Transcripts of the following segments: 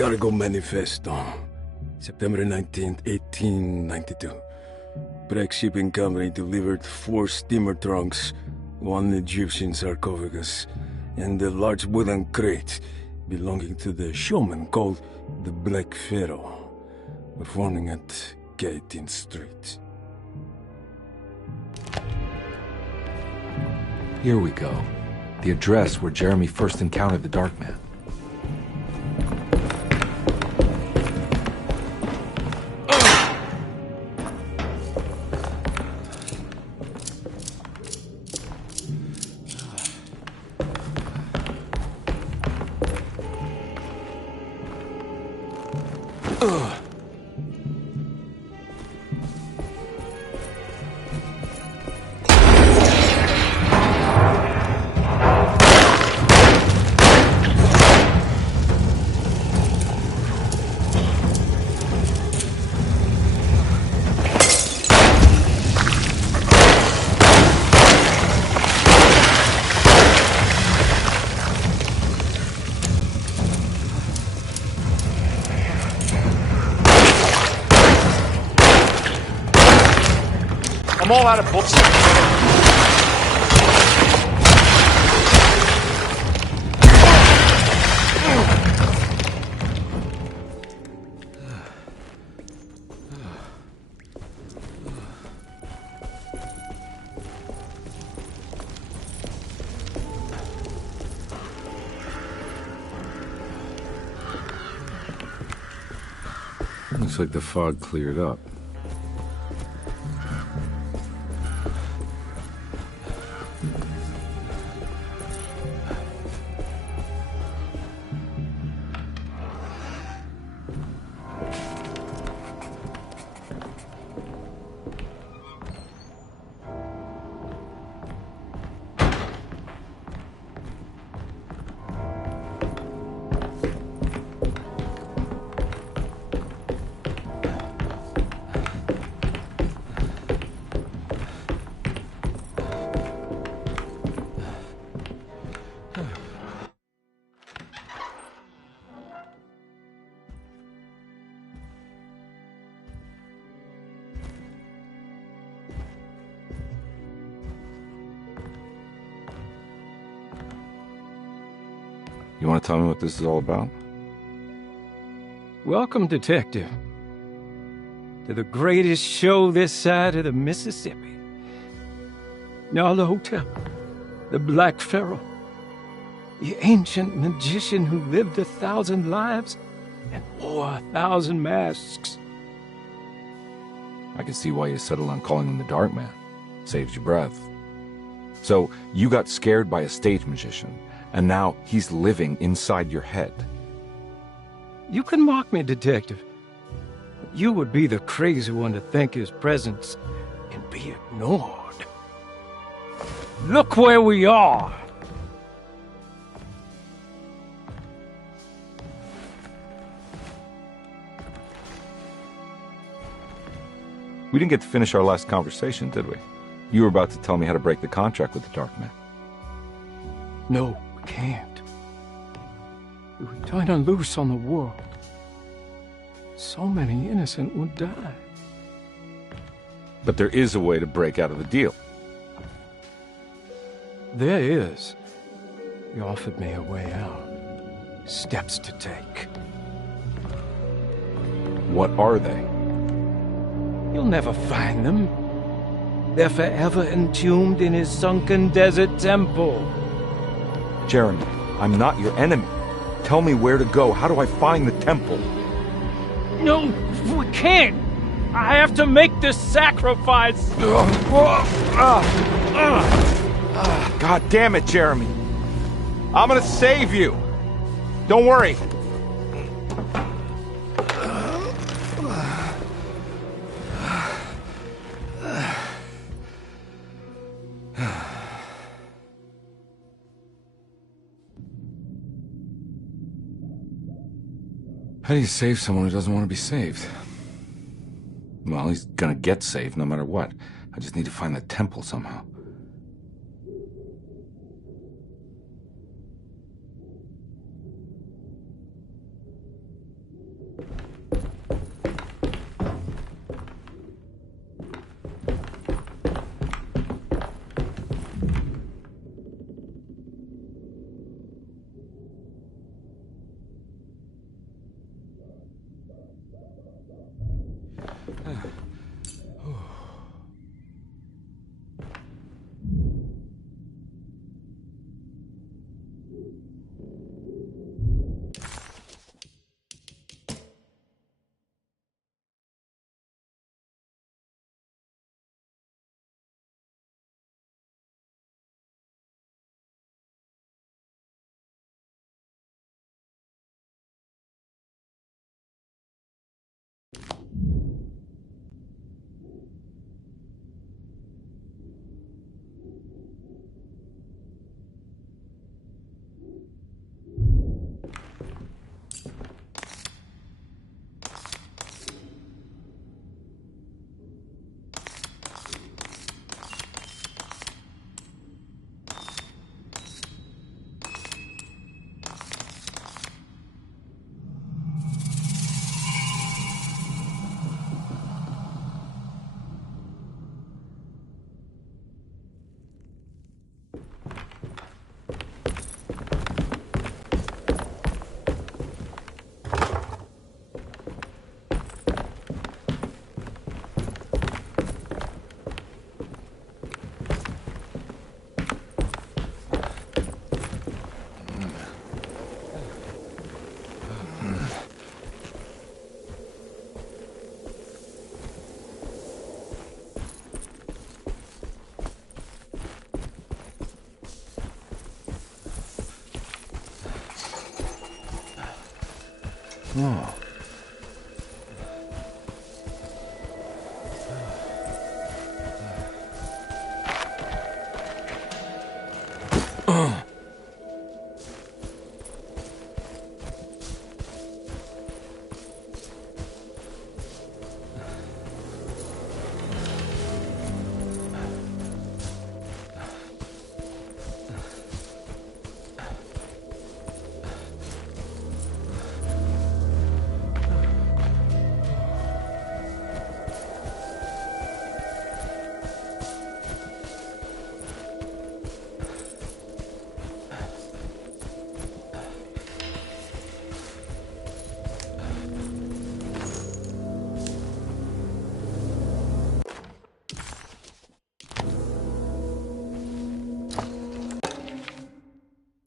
Cargo Manifesto, September 19th, 1892. Breck Shipping Company delivered 4 steamer trunks, 1 Egyptian sarcophagus, and a large wooden crate belonging to the showman called the Black Pharaoh, performing at Gallatin Street. Here we go. The address where Jeremy first encountered the Dark Man. I'm all out of books. Looks like the fog cleared up. You want to tell me what this is all about? Welcome, Detective, to the greatest show this side of the Mississippi. Nyarlathotep, the Black Pharaoh, the ancient magician who lived 1,000 lives and wore 1,000 masks. I can see why you settled on calling him the Dark Man. Saves your breath. So, you got scared by a stage magician, and now he's living inside your head. You can mock me, Detective, but you would be the crazy one to think his presence can be ignored. Look where we are! We didn't get to finish our last conversation, did we? You were about to tell me how to break the contract with the Dark Man. No, we can't. We would turn her loose on the world. So many innocent would die. But there is a way to break out of the deal. There is. You offered me a way out. Steps to take. What are they? You'll never find them. They're forever entombed in his sunken desert temple. Jeremy, I'm not your enemy. Tell me where to go. How do I find the temple? No, we can't. I have to make this sacrifice. God damn it, Jeremy. I'm gonna save you. Don't worry. How do you save someone who doesn't want to be saved? Well, he's gonna get saved no matter what. I just need to find the temple somehow. Oh.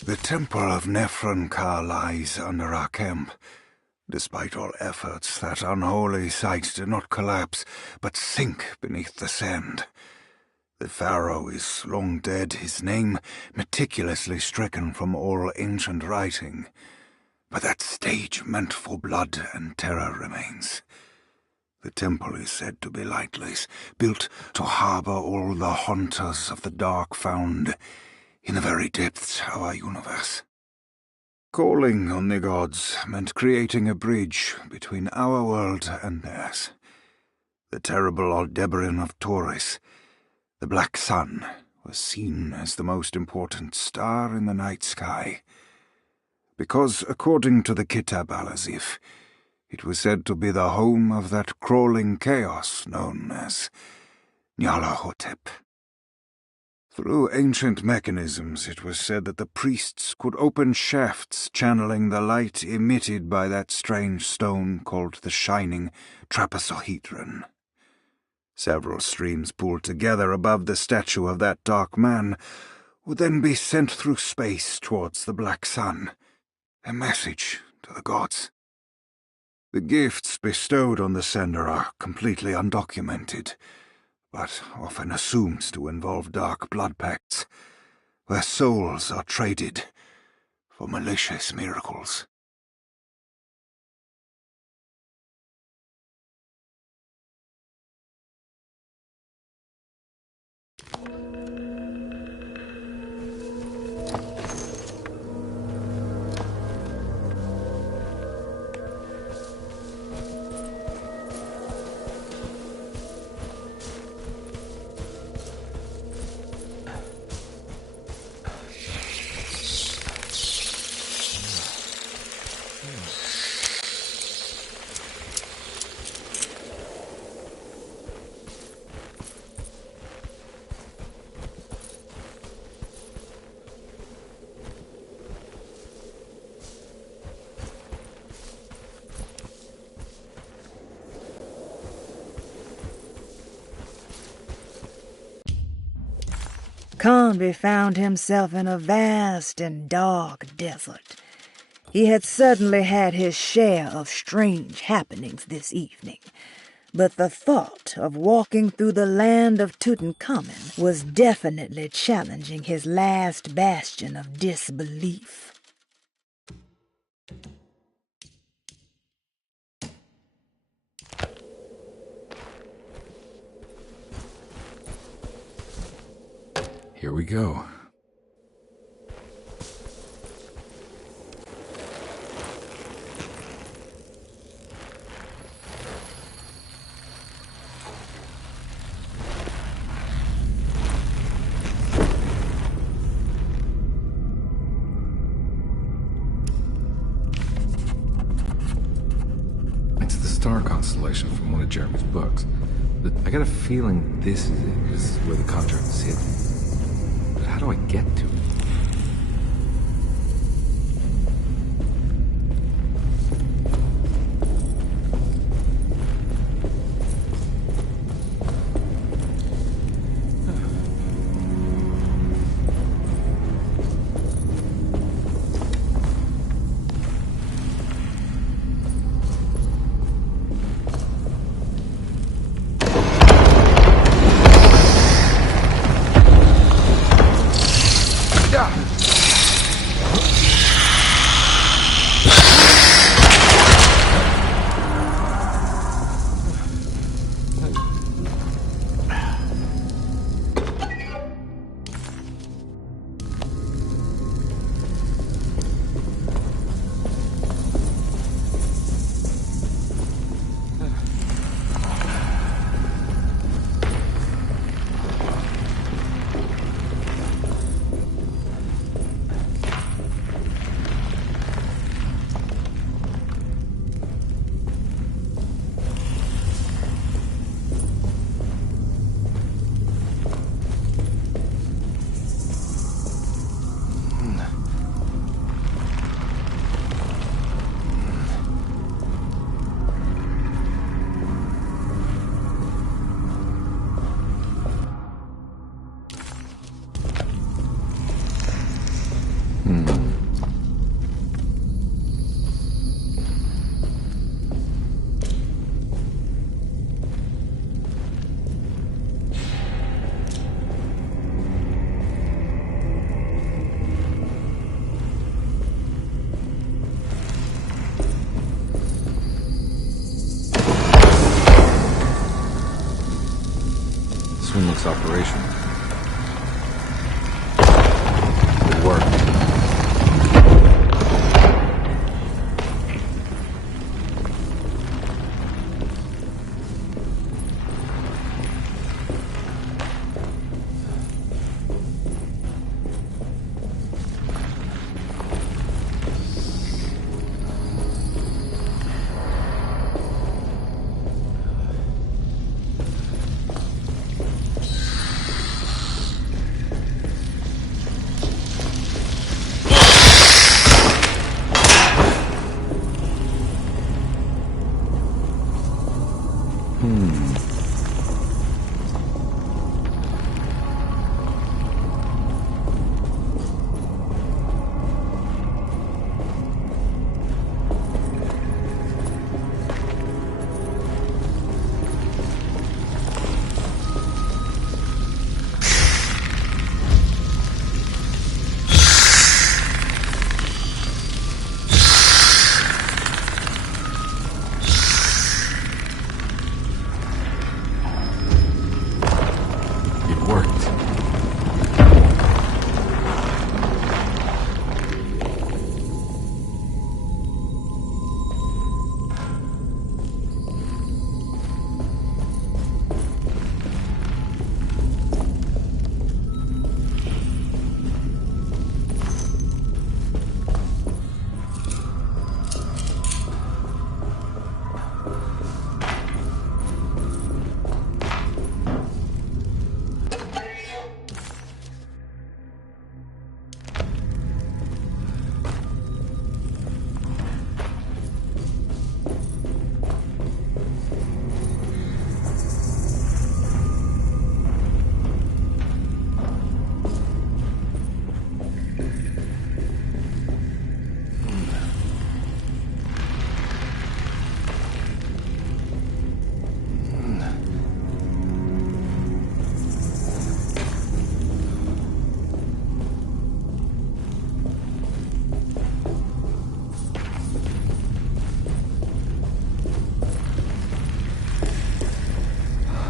The Temple of Nephron-Ka lies under our camp. Despite all efforts, that unholy site did not collapse, but sink beneath the sand. The pharaoh is long dead, his name meticulously stricken from all ancient writing. But that stage meant for blood and terror remains. The temple is said to be lightless, built to harbor all the haunters of the dark found in the very depths of our universe. Calling on the gods meant creating a bridge between our world and theirs. The terrible Aldebaran of Taurus, the Black Sun, was seen as the most important star in the night sky, because, according to the Kitab al-Azif, it was said to be the home of that crawling chaos known as Nyarlathotep. Through ancient mechanisms, it was said that the priests could open shafts channeling the light emitted by that strange stone called the Shining Trapezohedron. Several streams pooled together above the statue of that dark man would then be sent through space towards the Black Sun, a message to the gods. The gifts bestowed on the sender are completely undocumented, but often assumed to involve dark blood pacts, where souls are traded for malicious miracles. Conby found himself in a vast and dark desert. He had certainly had his share of strange happenings this evening, but the thought of walking through the land of Tutankhamun was definitely challenging his last bastion of disbelief. Here we go. It's the star constellation from one of Jeremy's books. But I got a feeling this is where the contract is hidden. But how do I get to it? one looks operational. It worked.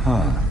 Huh.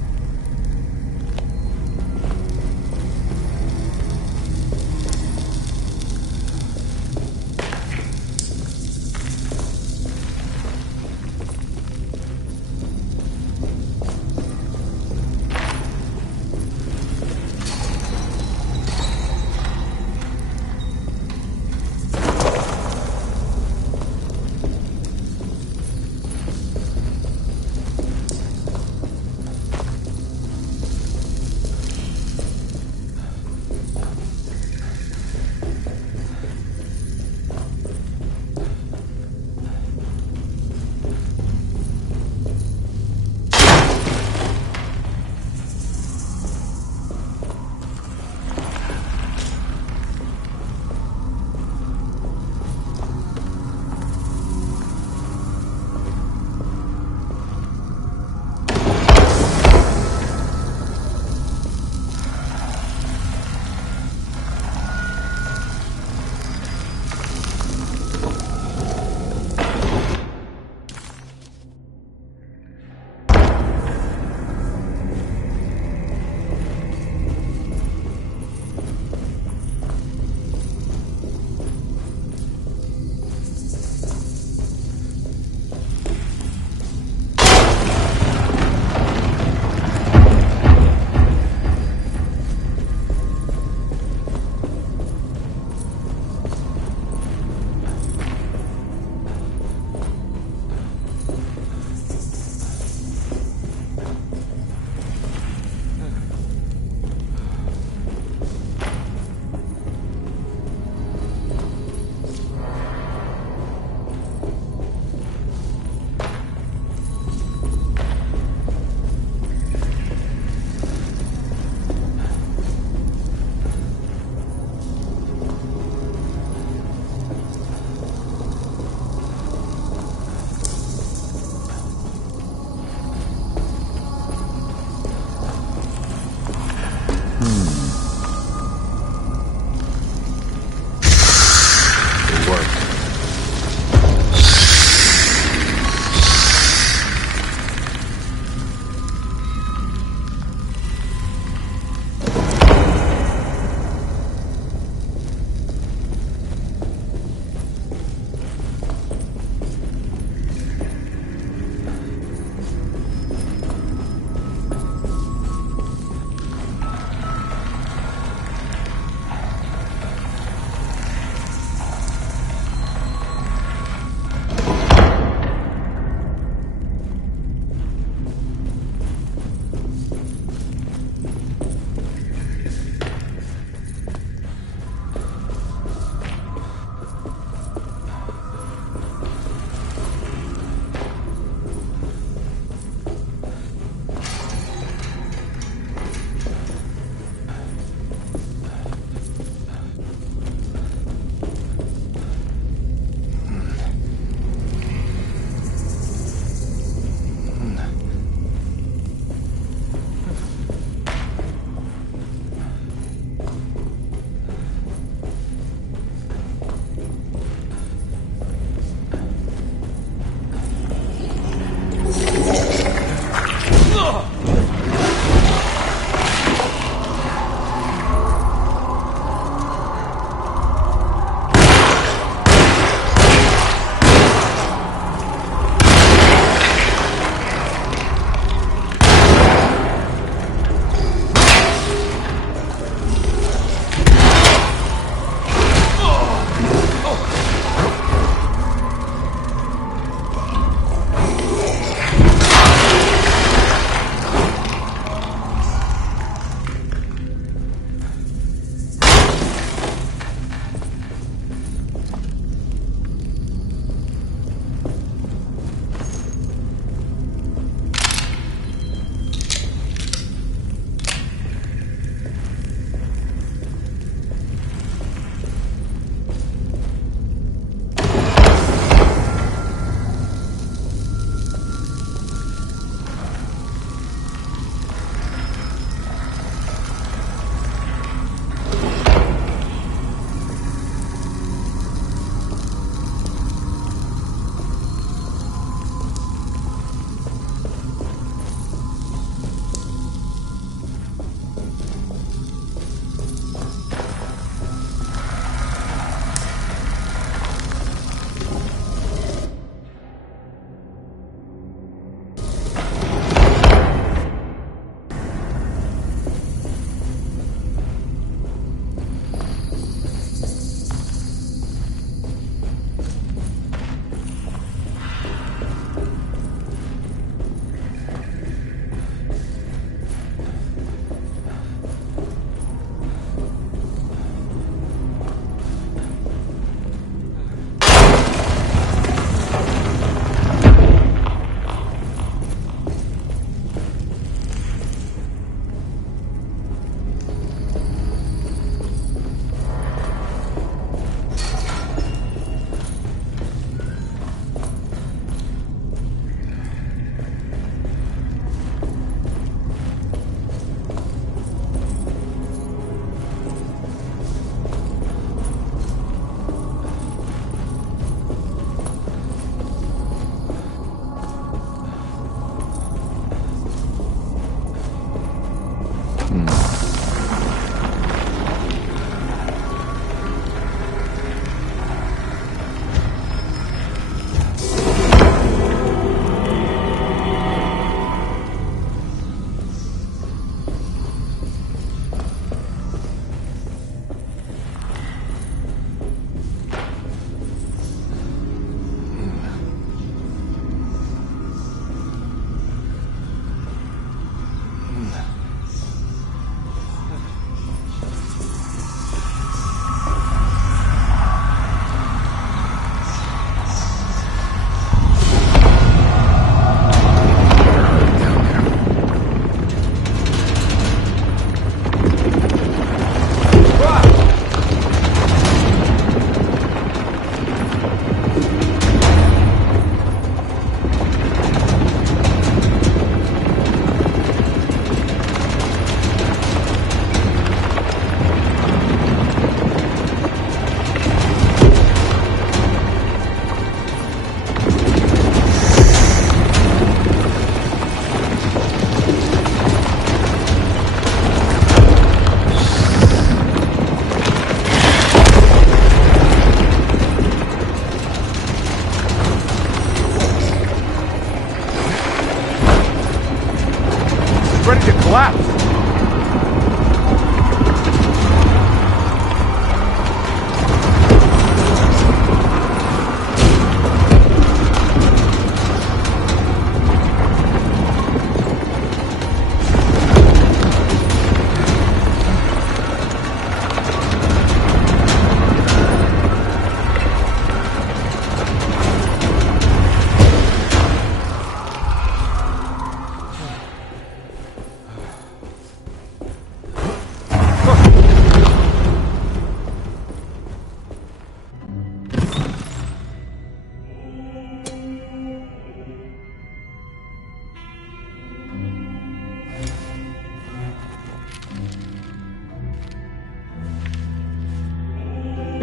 It's ready to collapse.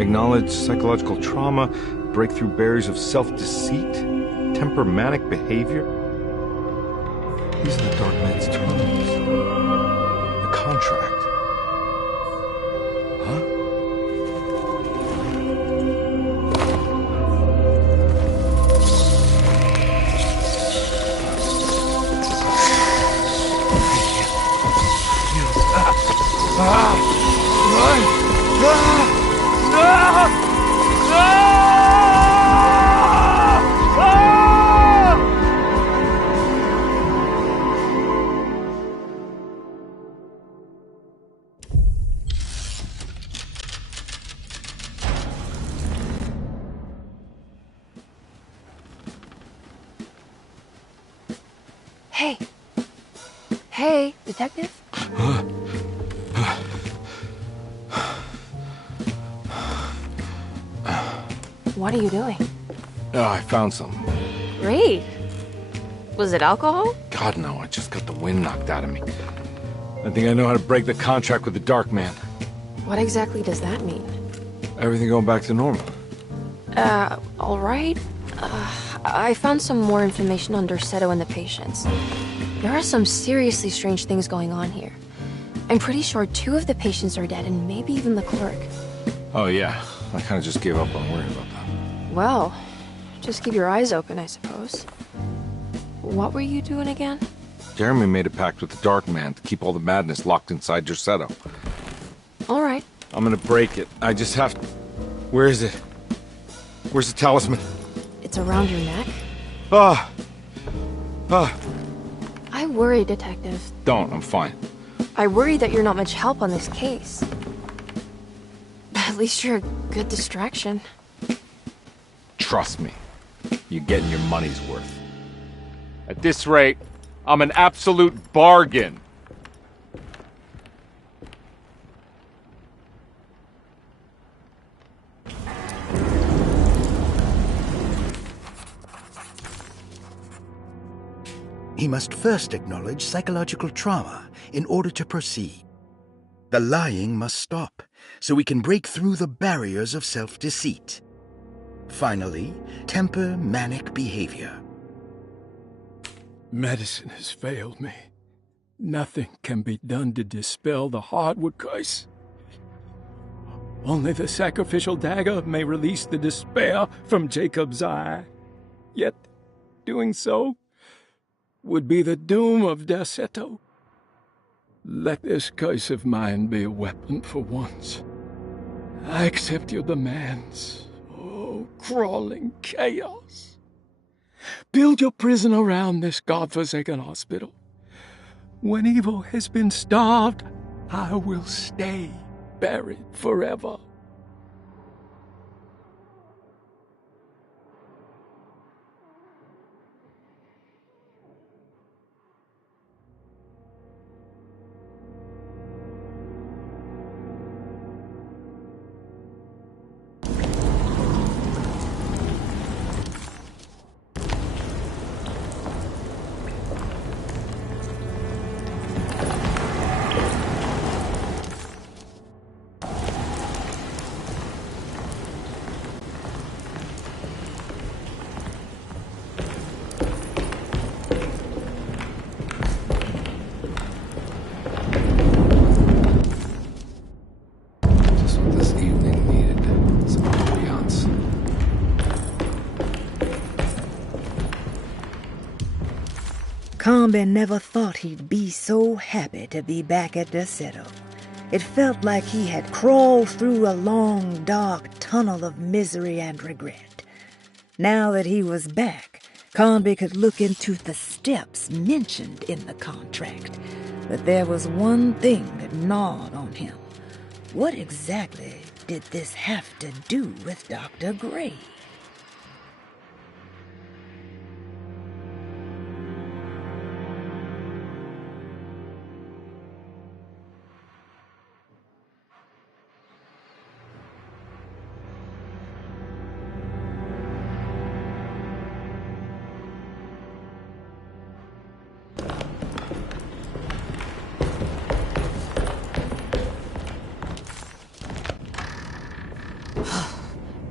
Acknowledge psychological trauma, breakthrough barriers of self-deceit, temper manic behavior. These are the Dark Man's terms. The contract. Huh? Hey. Hey, detective? What are you doing? Oh, I found something. Great. Was it alcohol? God, no, I just got the wind knocked out of me. I think I know how to break the contract with the Dark Man. What exactly does that mean? Everything going back to normal. All right. I found some more information on Derceto and the patients. There are some seriously strange things going on here. I'm pretty sure 2 of the patients are dead, and maybe even the clerk. Oh, yeah. I kind of just gave up on worrying about that. Well, just keep your eyes open, I suppose. What were you doing again? Jeremy made a pact with the Dark Man to keep all the madness locked inside Derceto. All right. I'm gonna break it. I just have to... Where is it? Where's the talisman? It's around your neck? Ah! I worry, Detective. Don't, I'm fine. I worry that you're not much help on this case. At least you're a good distraction. Trust me. You're getting your money's worth. At this rate, I'm an absolute bargain. He must first acknowledge psychological trauma in order to proceed. The lying must stop, so we can break through the barriers of self-deceit. Finally, temper manic behavior. Medicine has failed me. Nothing can be done to dispel the hardwood curse. Only the sacrificial dagger may release the despair from Jacob's eye. Yet, doing so would be the doom of Derceto. Let this curse of mine be a weapon for once. I accept your demands. Oh, crawling chaos. Build your prison around this godforsaken hospital. When evil has been starved, I will stay buried forever. Combe never thought he'd be so happy to be back at Derceto. It felt like he had crawled through a long, dark tunnel of misery and regret. Now that he was back, Combe could look into the steps mentioned in the contract. But there was one thing that gnawed on him. What exactly did this have to do with Dr. Gray?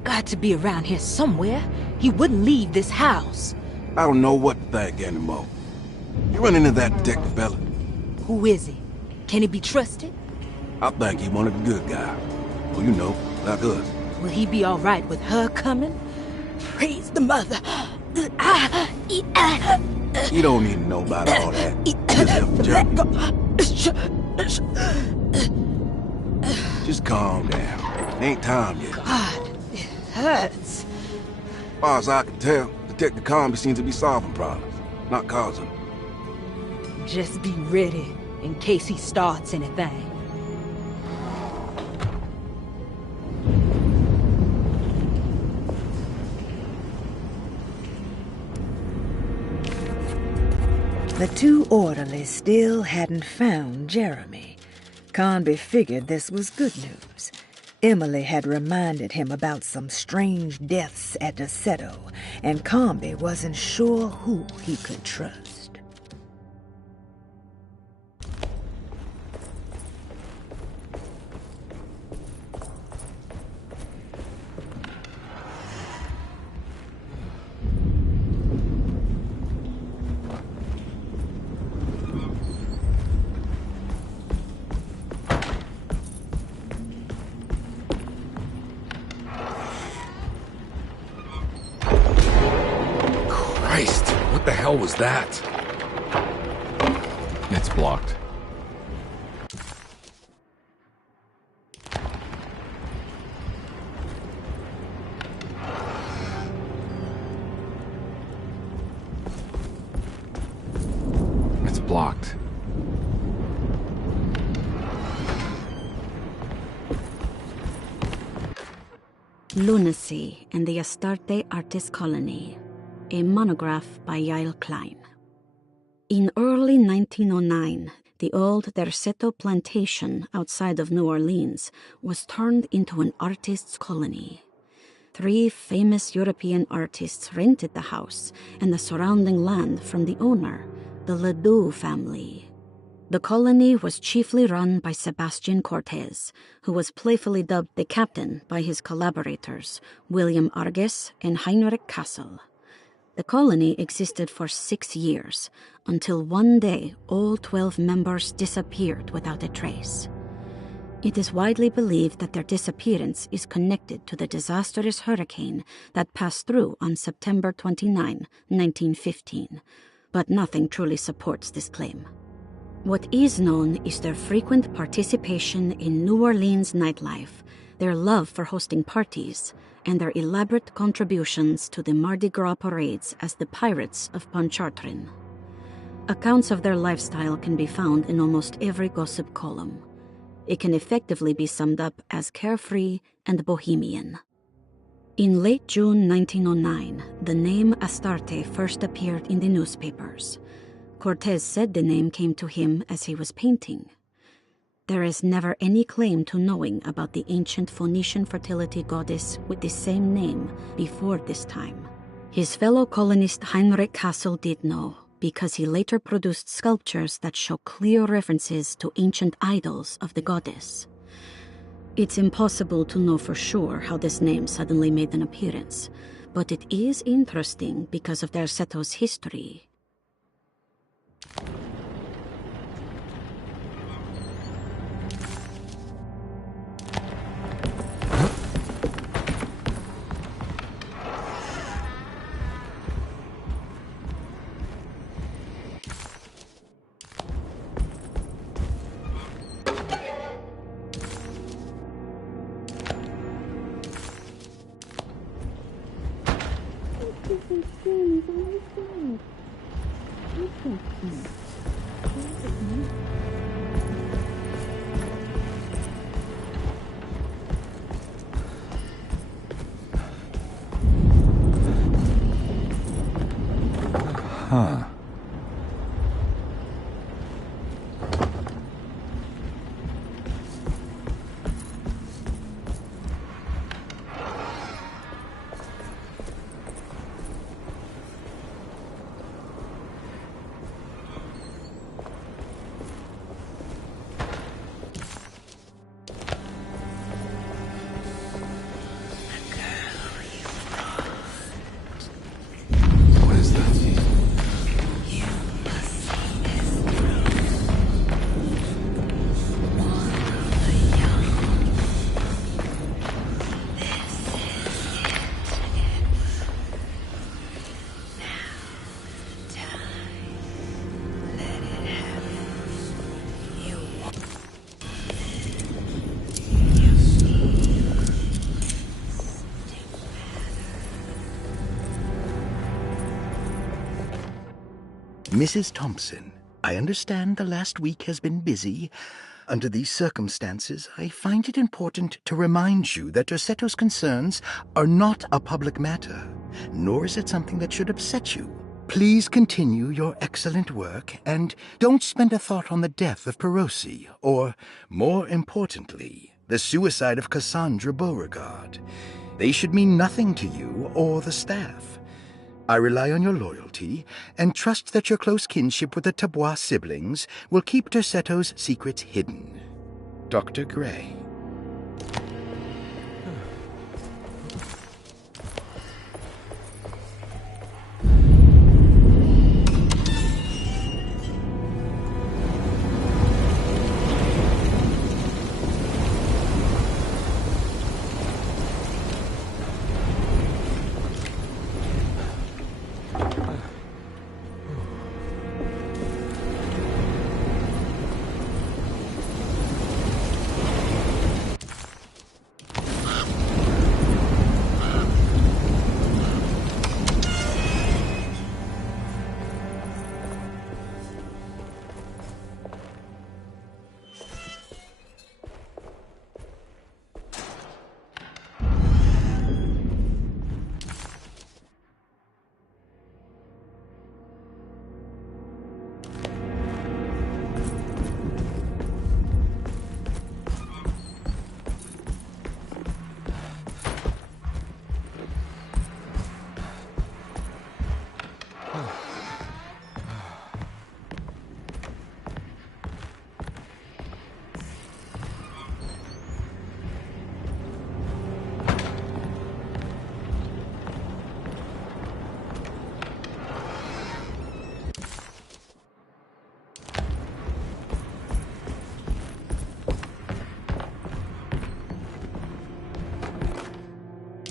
Got to be around here somewhere. He wouldn't leave this house. I don't know what to think anymore. You run into that detective fella? Who is he? Can he be trusted? I think he one of the good guys. Well, you know, like us. Will he be all right with her coming? Praise the mother. You don't need to know about all that. Just calm down. It ain't time yet. God, it hurts. As far as I can tell, Detective Combe seems to be solving problems, not causing them. Just be ready in case he starts anything. The two orderlies still hadn't found Jeremy. Combe figured this was good news. Emily had reminded him about some strange deaths at Derceto, and Combe wasn't sure who he could trust. What the hell was that? It's blocked. It's blocked. Lunacy and the Astarte Artist Colony. A monograph by Yael Klein. In early 1909, the old Derceto plantation outside of New Orleans was turned into an artist's colony. 3 famous European artists rented the house and the surrounding land from the owner, the Ledoux family. The colony was chiefly run by Sebastian Cortez, who was playfully dubbed the captain by his collaborators, William Arges and Heinrich Kassel. The colony existed for 6 years, until one day all 12 members disappeared without a trace. It is widely believed that their disappearance is connected to the disastrous hurricane that passed through on September 29, 1915, but nothing truly supports this claim. What is known is their frequent participation in New Orleans nightlife, their love for hosting parties, and their elaborate contributions to the Mardi Gras parades as the Pirates of Pontchartrain. Accounts of their lifestyle can be found in almost every gossip column. It can effectively be summed up as carefree and bohemian. In late June 1909, the name Astarte first appeared in the newspapers. Cortez said the name came to him as he was painting. There is never any claim to knowing about the ancient Phoenician fertility goddess with the same name before this time. His fellow colonist Heinrich Kassel did know, because he later produced sculptures that show clear references to ancient idols of the goddess. It's impossible to know for sure how this name suddenly made an appearance, but it is interesting because of Derceto's history. Mrs. Thompson, I understand the last week has been busy. Under these circumstances, I find it important to remind you that Derceto's concerns are not a public matter, nor is it something that should upset you. Please continue your excellent work, and don't spend a thought on the death of Perosi, or, more importantly, the suicide of Cassandra Beauregard. They should mean nothing to you or the staff. I rely on your loyalty, and trust that your close kinship with the Tabois siblings will keep Derceto's secrets hidden. Dr. Gray.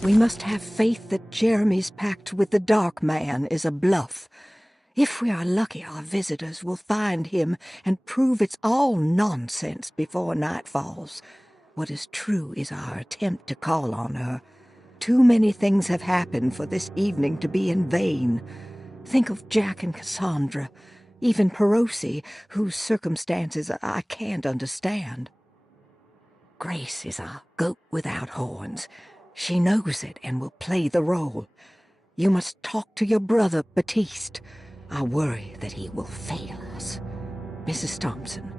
We must have faith that Jeremy's pact with the Dark Man is a bluff. If we are lucky, our visitors will find him and prove it's all nonsense before night falls. What is true is our attempt to call on her. Too many things have happened for this evening to be in vain. Think of Jack and Cassandra, even Perosi, whose circumstances I can't understand. Grace is a goat without horns. She knows it and will play the role. You must talk to your brother, Batiste. I worry that he will fail us. Mrs. Thompson.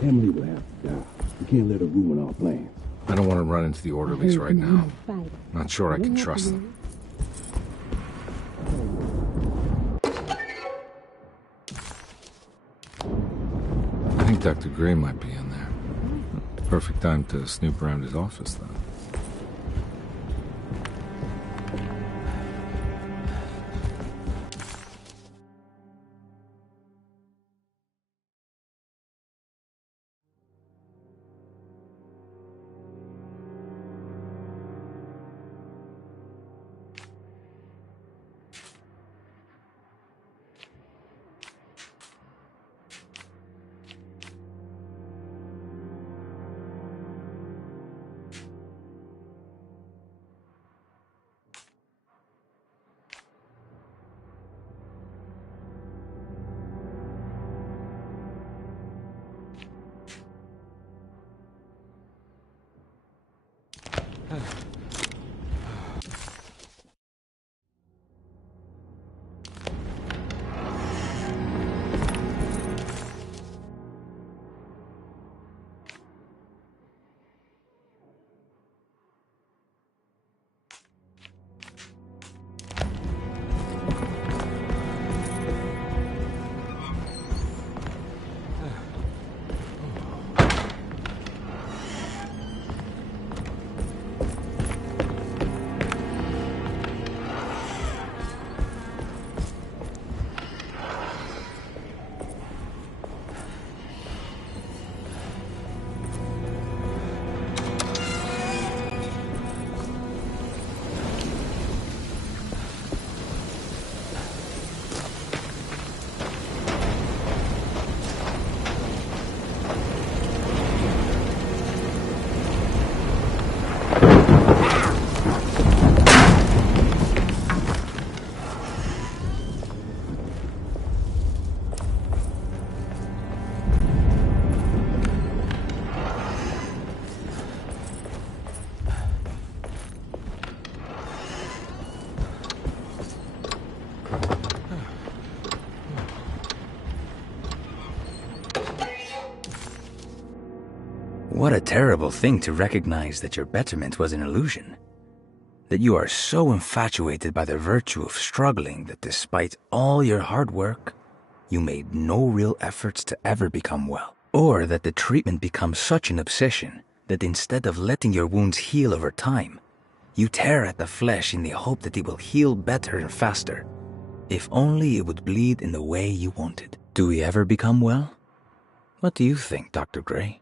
Emily will have to die. We can't let her ruin our plans. I don't want to run into the orderlies right now. Not sure I can trust them. I think Dr. Gray might be in there. Perfect time to snoop around his office, then. What a terrible thing to recognize that your betterment was an illusion. That you are so infatuated by the virtue of struggling that despite all your hard work, you made no real efforts to ever become well. Or that the treatment becomes such an obsession that instead of letting your wounds heal over time, you tear at the flesh in the hope that it will heal better and faster, if only it would bleed in the way you wanted. Do we ever become well? What do you think, Dr. Gray?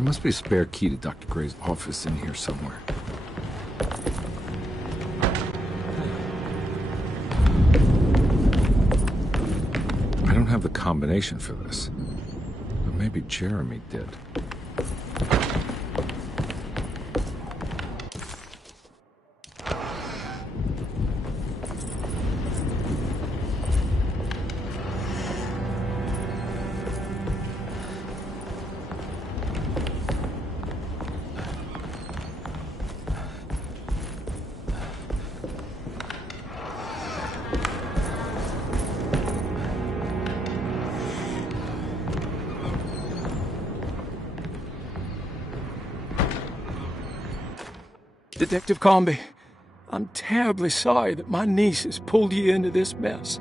There must be a spare key to Dr. Gray's office in here somewhere. I don't have the combination for this, but maybe Jeremy did. Detective Comby, I'm terribly sorry that my niece has pulled you into this mess.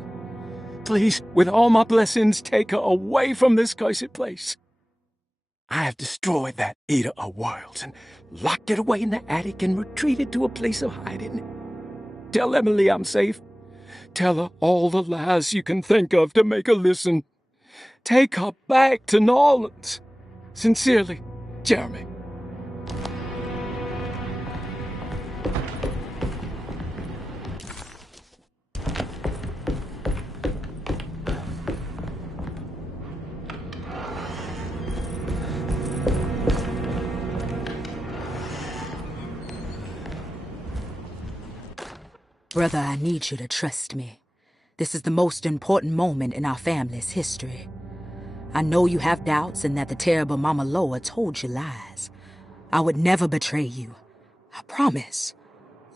Please, with all my blessings, take her away from this cursed place. I have destroyed that Eater of Worlds and locked it away in the attic and retreated to a place of hiding. Tell Emily I'm safe. Tell her all the lies you can think of to make her listen. Take her back to New Orleans. Sincerely, Jeremy. Brother, I need you to trust me. This is the most important moment in our family's history. I know you have doubts and that the terrible Mama Loa told you lies. I would never betray you. I promise.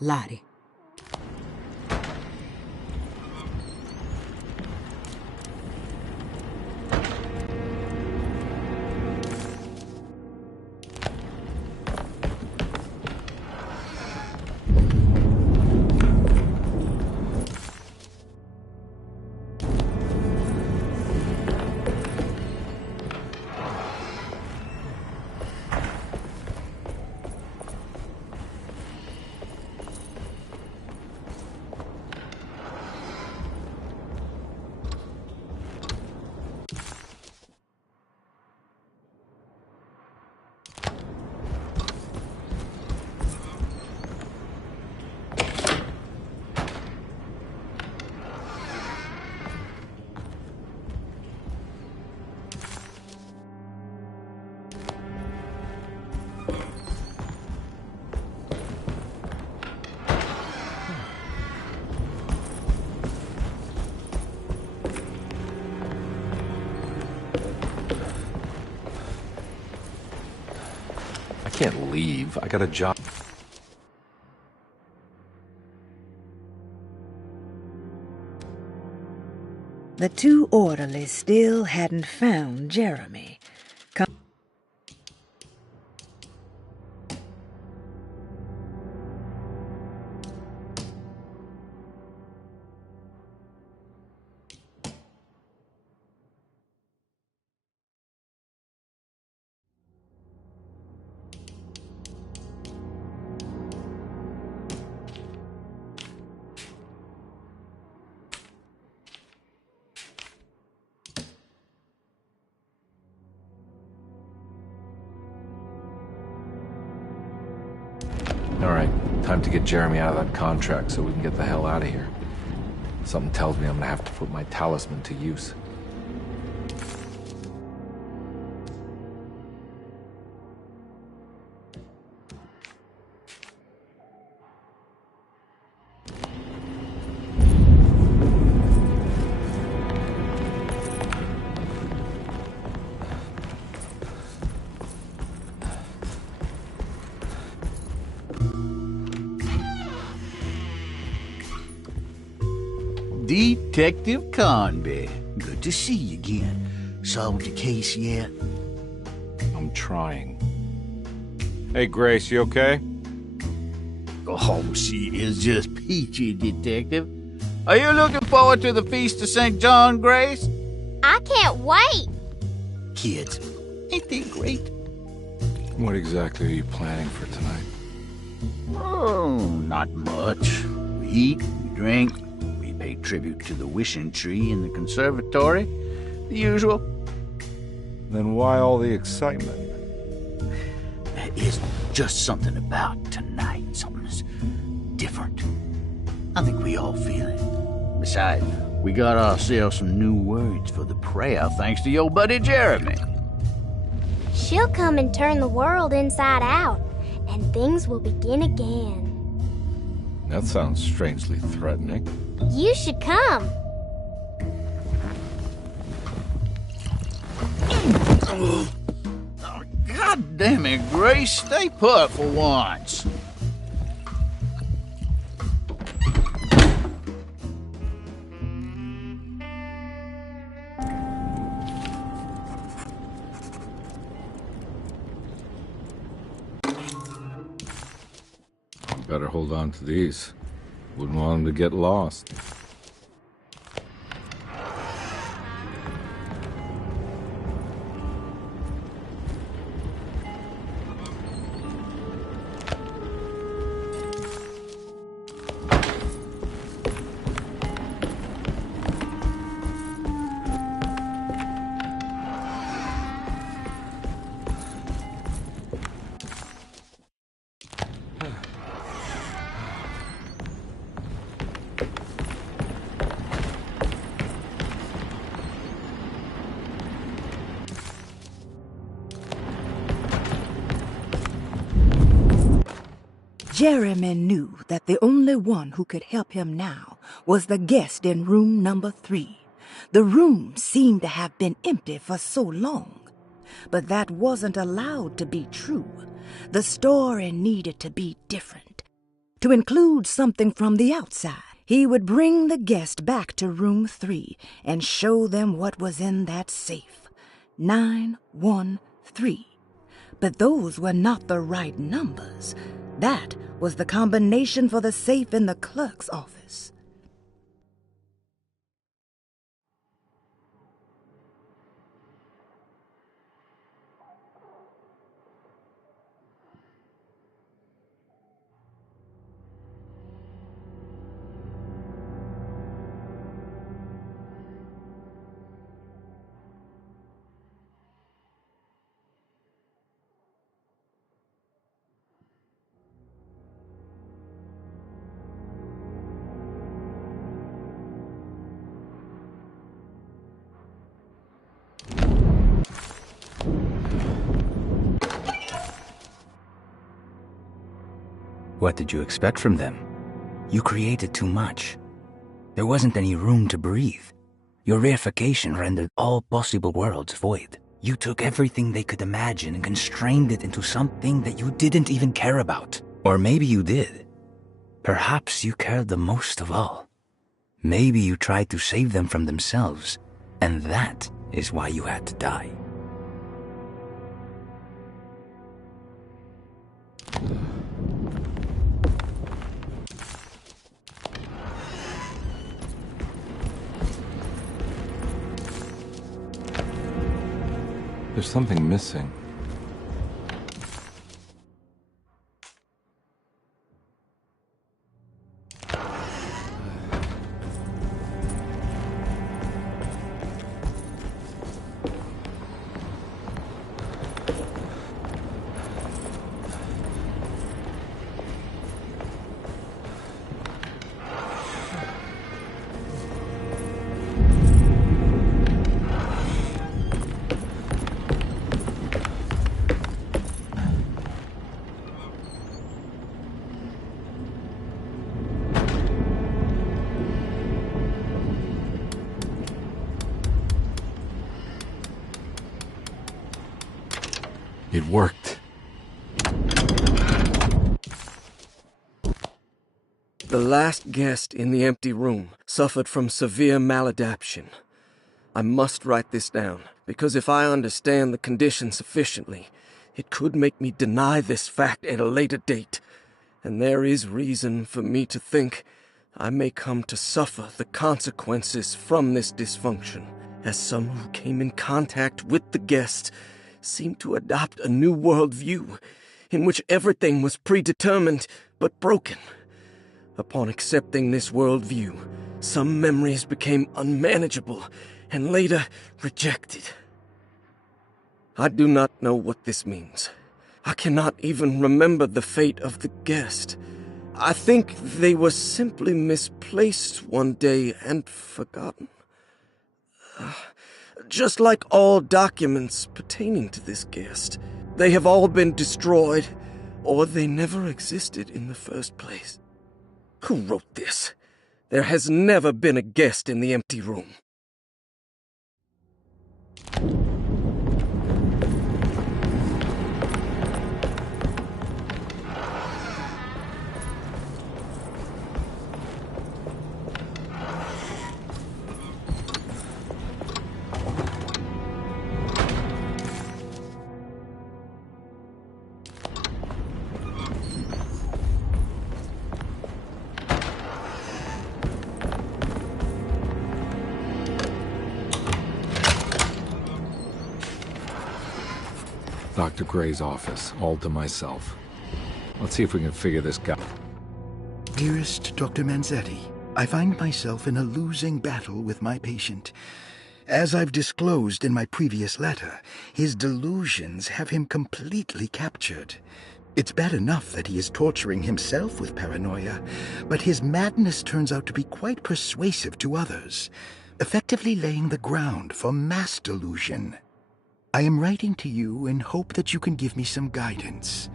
Lottie. can't leave. I got a job. The two orderlies still hadn't found Jeremy. Alright, time to get Jeremy out of that contract so we can get the hell out of here. Something tells me I'm gonna have to put my talisman to use. Detective Conby. Good to see you again. Solved the case yet? I'm trying. Hey, Grace, you okay? Oh, she is just peachy, Detective. Are you looking forward to the Feast of St. John, Grace? I can't wait. Kids, ain't they great? What exactly are you planning for tonight? Oh, not much. We eat, we drink, we pay tribute to the wishing tree in the conservatory. The usual. Then why all the excitement? There is just something about tonight. Something's different. I think we all feel it. Besides, we got ourselves some new words for the prayer thanks to your buddy Jeremy. She'll come and turn the world inside out, and things will begin again. That sounds strangely threatening. You should come. God damn it, Grace. Stay put for once. Better hold on to these. Wouldn't want them to get lost. Jeremy knew that the only one who could help him now was the guest in room number 3. The room seemed to have been empty for so long. But that wasn't allowed to be true. The story needed to be different. To include something from the outside, he would bring the guest back to room 3 and show them what was in that safe. 913. But those were not the right numbers. That was the combination for the safe in the clerk's office. What did you expect from them? You created too much. There wasn't any room to breathe. Your reification rendered all possible worlds void. You took everything they could imagine and constrained it into something that you didn't even care about. Or maybe you did. Perhaps you cared the most of all. Maybe you tried to save them from themselves, and that is why you had to die. There's something missing. It worked. The last guest in the empty room suffered from severe maladaptation. I must write this down, because if I understand the condition sufficiently, it could make me deny this fact at a later date, and there is reason for me to think I may come to suffer the consequences from this dysfunction, as some who came in contact with the guest seemed to adopt a new worldview in which everything was predetermined but broken. Upon accepting this worldview, some memories became unmanageable and later rejected. I do not know what this means. I cannot even remember the fate of the guest. I think they were simply misplaced one day and forgotten. Just like all documents pertaining to this guest, they have all been destroyed, or they never existed in the first place. Who wrote this? There has never been a guest in the empty room. Dr. Gray's office, all to myself. Let's see if we can figure this guy. Dearest Dr. Manzetti, I find myself in a losing battle with my patient. As I've disclosed in my previous letter, his delusions have him completely captured. It's bad enough that he is torturing himself with paranoia, but his madness turns out to be quite persuasive to others, effectively laying the ground for mass delusion. I am writing to you in hope that you can give me some guidance.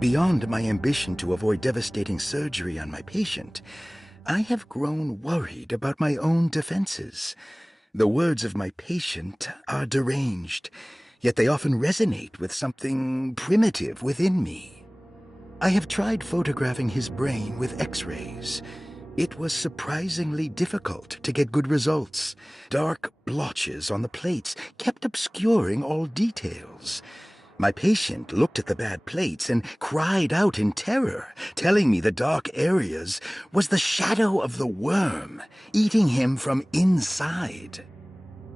Beyond my ambition to avoid devastating surgery on my patient, I have grown worried about my own defenses. The words of my patient are deranged, yet they often resonate with something primitive within me. I have tried photographing his brain with X-rays. It was surprisingly difficult to get good results. Dark blotches on the plates kept obscuring all details. My patient looked at the bad plates and cried out in terror, telling me the dark areas was the shadow of the worm, eating him from inside.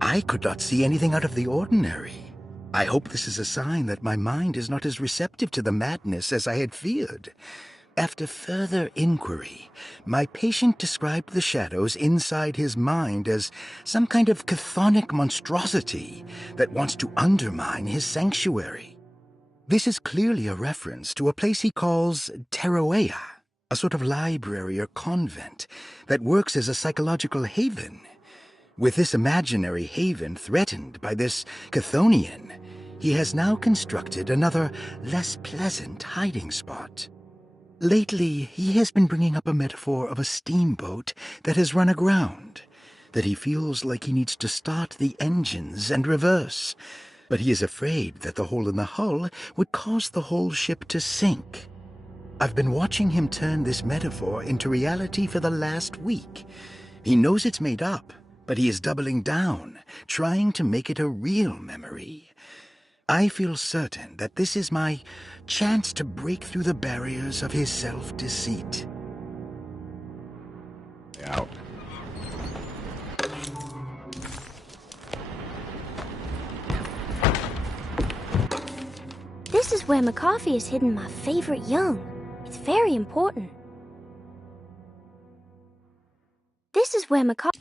I could not see anything out of the ordinary. I hope this is a sign that my mind is not as receptive to the madness as I had feared. After further inquiry, my patient described the shadows inside his mind as some kind of chthonic monstrosity that wants to undermine his sanctuary. This is clearly a reference to a place he calls Teroea, a sort of library or convent that works as a psychological haven. With this imaginary haven threatened by this Chthonian, he has now constructed another, less pleasant hiding spot. Lately, he has been bringing up a metaphor of a steamboat that has run aground, that he feels like he needs to start the engines and reverse. but he is afraid that the hole in the hull would cause the whole ship to sink. I've been watching him turn this metaphor into reality for the last week. He knows it's made up, but he is doubling down, trying to make it a real memory. I feel certain that this is my chance to break through the barriers of his self-deceit. Out. This is where McCarthy has hidden my favorite young. It's very important. This is where McCarthy...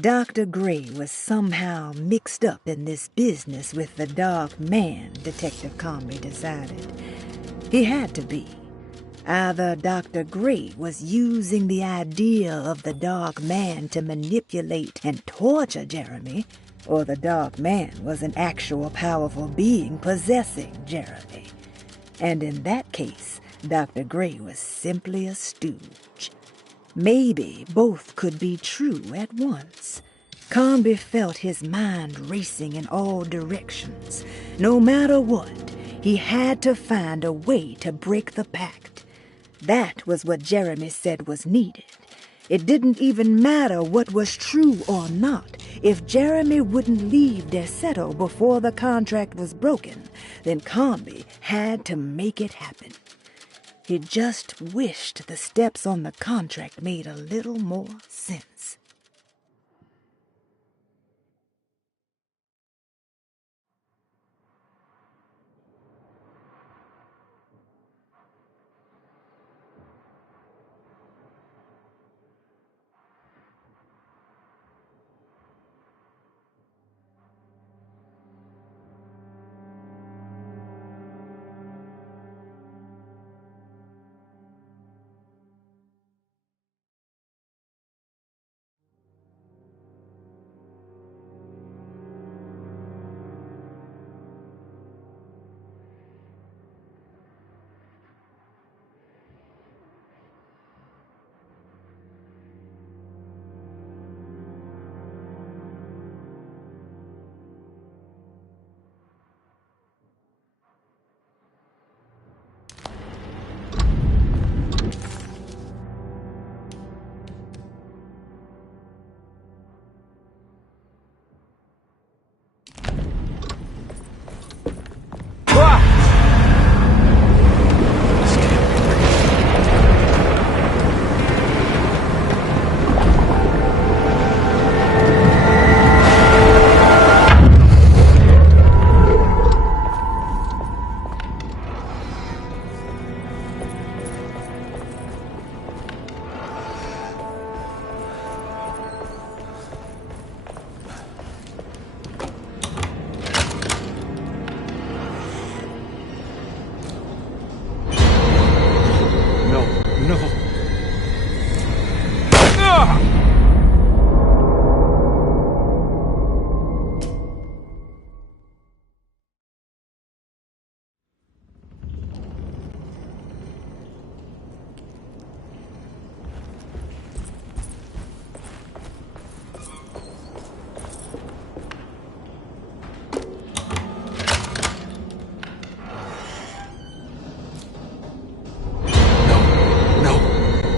Dr. Gray was somehow mixed up in this business with the Dark Man, Detective Conby decided. He had to be. Either Dr. Gray was using the idea of the Dark Man to manipulate and torture Jeremy, or the Dark Man was an actual powerful being possessing Jeremy. And in that case, Dr. Gray was simply a stooge. Maybe both could be true at once. Conby felt his mind racing in all directions. No matter what, he had to find a way to break the pact. That was what Jeremy said was needed. It didn't even matter what was true or not. If Jeremy wouldn't leave Derceto before the contract was broken, then Conby had to make it happen. He just wished the steps on the contract made a little more sense.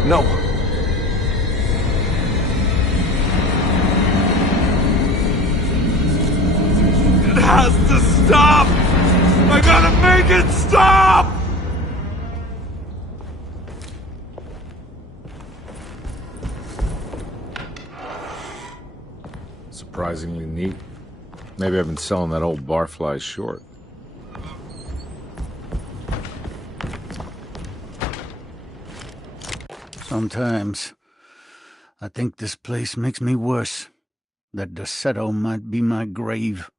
No. It has to stop! I gotta make it stop! Surprisingly neat. Maybe I've been selling that old barfly short. Sometimes I think this place makes me worse. That Derceto might be my grave.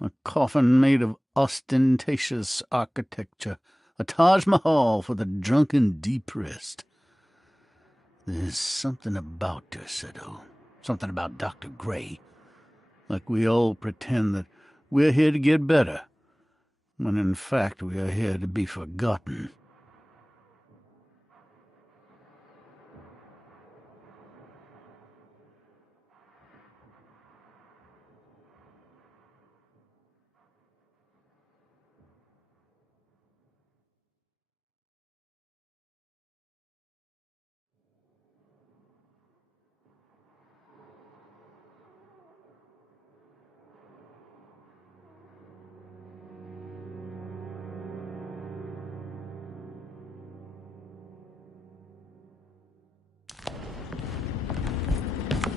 A coffin made of ostentatious architecture. A Taj Mahal for the drunken depressed. There's something about Derceto, something about Dr. Gray. Like we all pretend that we're here to get better, when in fact we are here to be forgotten.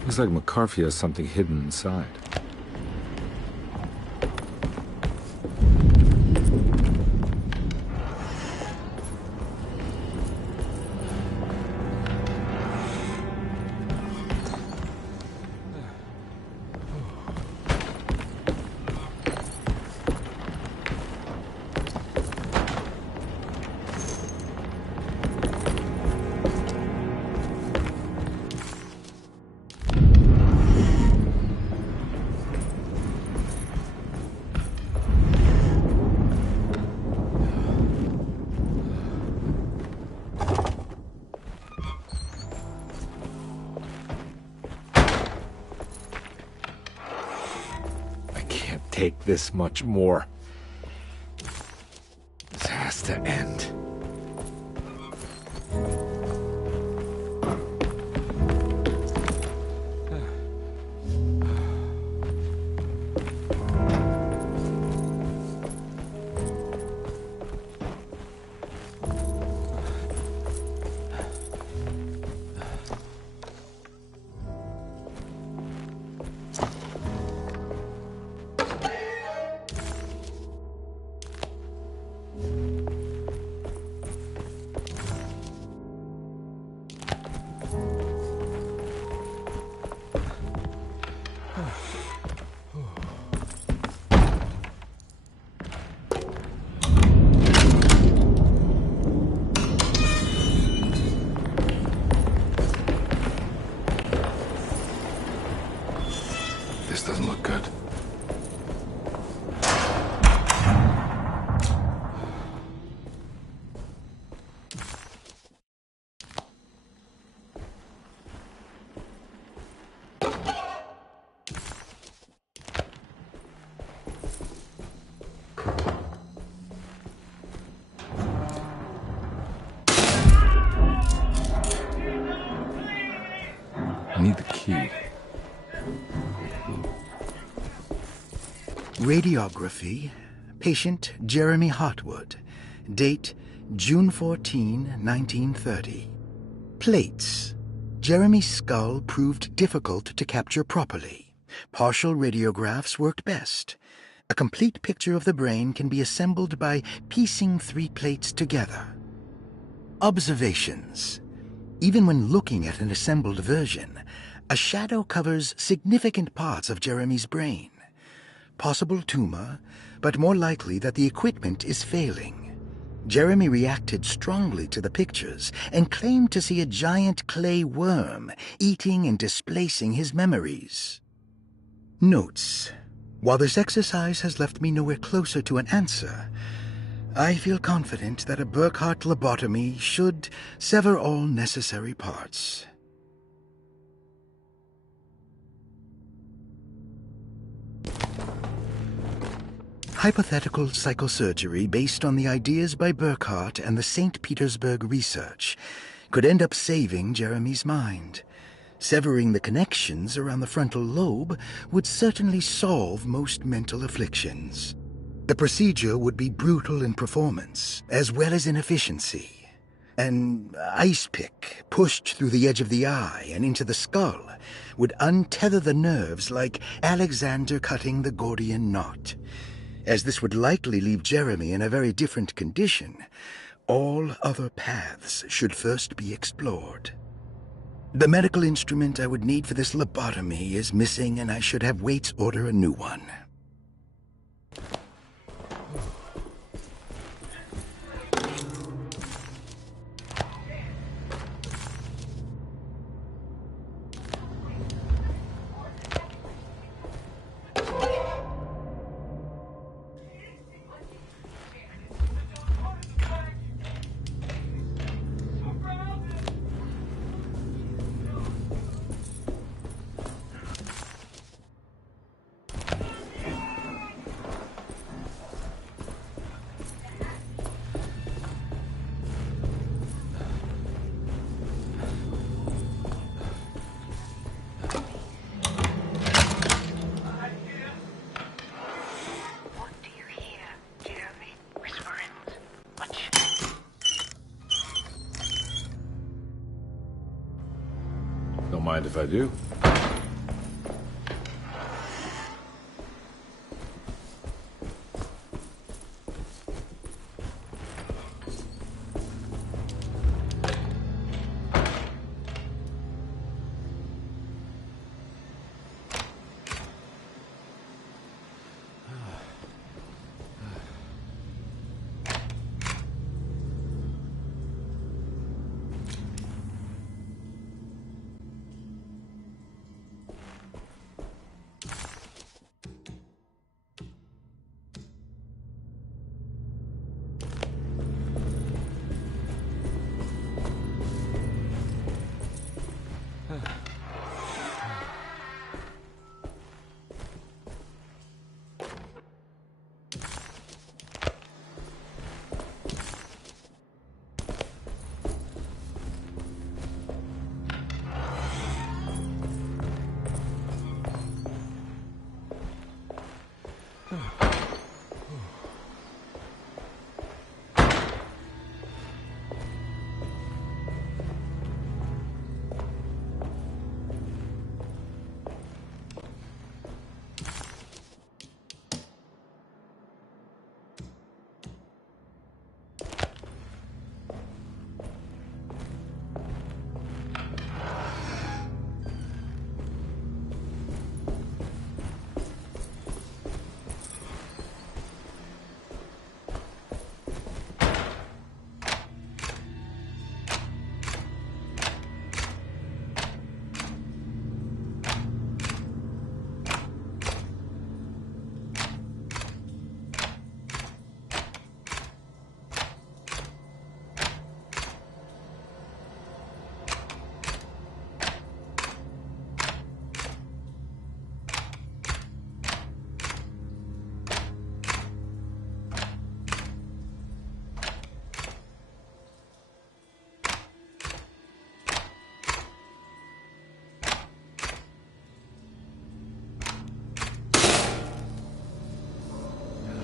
Looks like McCarthy has something hidden inside. Take this much more. This has to end. This doesn't look good. I need the key. Radiography. Patient Jeremy Hartwood. Date June 14, 1930. Plates. Jeremy's skull proved difficult to capture properly. Partial radiographs worked best. A complete picture of the brain can be assembled by piecing 3 plates together. Observations. Even when looking at an assembled version, a shadow covers significant parts of Jeremy's brain. Possible tumor, but more likely that the equipment is failing. Jeremy reacted strongly to the pictures and claimed to see a giant clay worm eating and displacing his memories. Notes. While this exercise has left me nowhere closer to an answer, I feel confident that a Burkhardt lobotomy should sever all necessary parts. Hypothetical psychosurgery based on the ideas by Burkhardt and the St. Petersburg research could end up saving Jeremy's mind. Severing the connections around the frontal lobe would certainly solve most mental afflictions. The procedure would be brutal in performance, as well as in efficiency. An ice pick pushed through the edge of the eye and into the skull would untether the nerves like Alexander cutting the Gordian knot. As this would likely leave Jeremy in a very different condition, all other paths should first be explored. The medical instrument I would need for this lobotomy is missing, and I should have Waits order a new one. Mind if I do?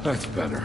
That's better.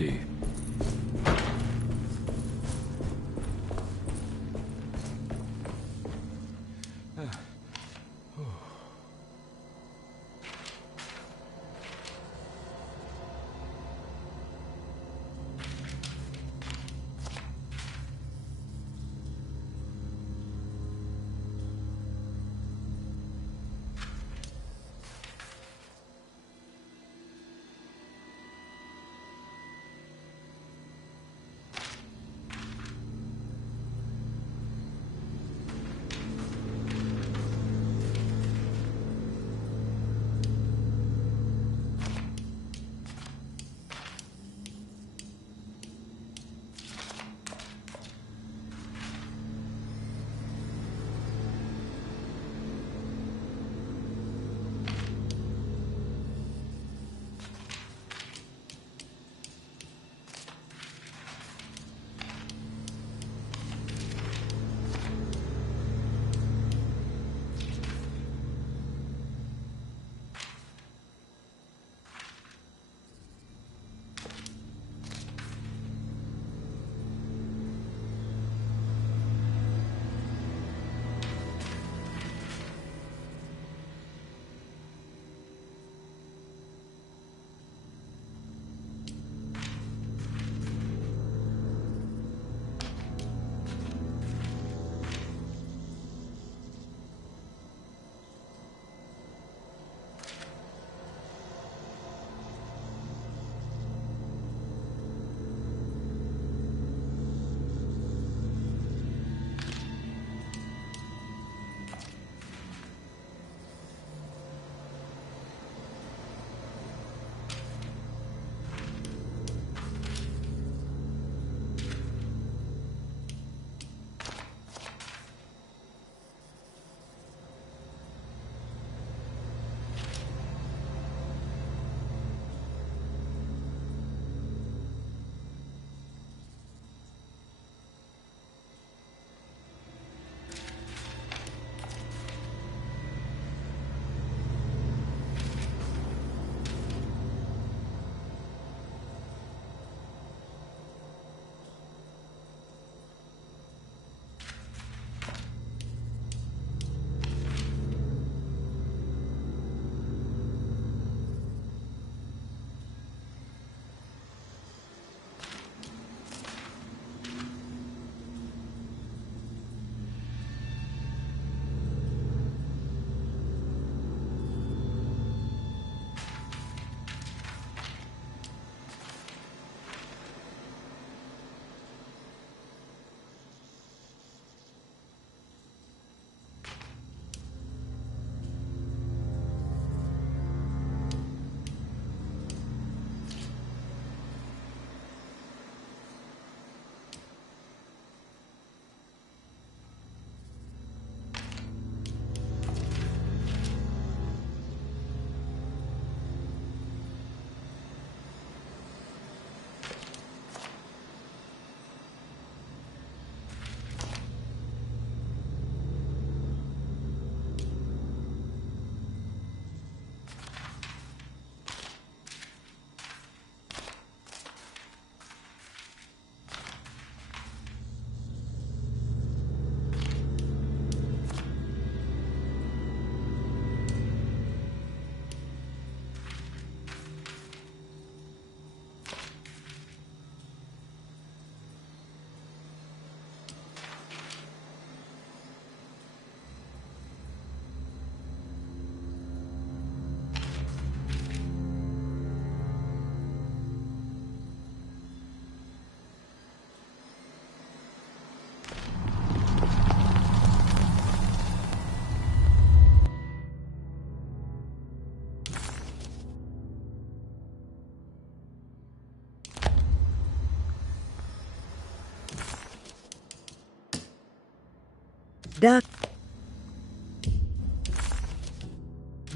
key.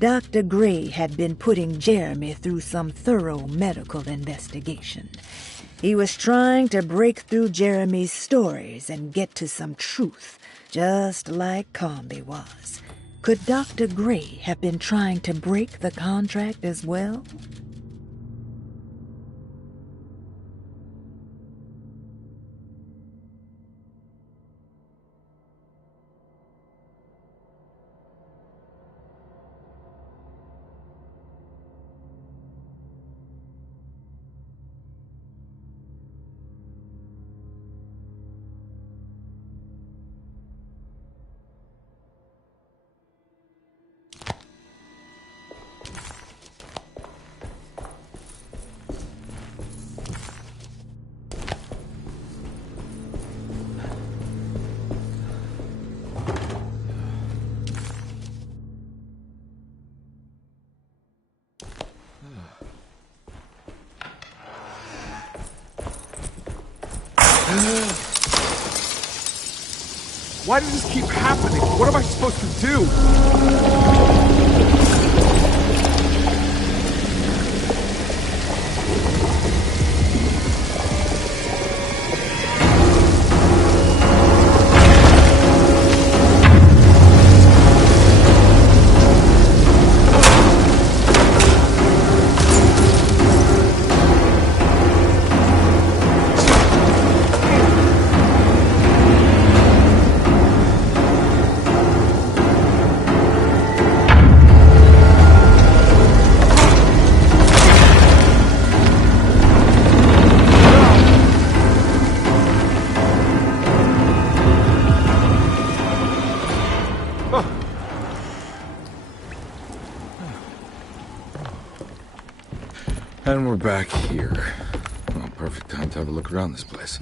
Dr. Gray had been putting Jeremy through some thorough medical investigation. He was trying to break through Jeremy's stories and get to some truth, just like Comby was. Could Dr. Gray have been trying to break the contract as well? Why does this keep happening? What am I supposed to do? And we're back here. Well, perfect time to have a look around this place.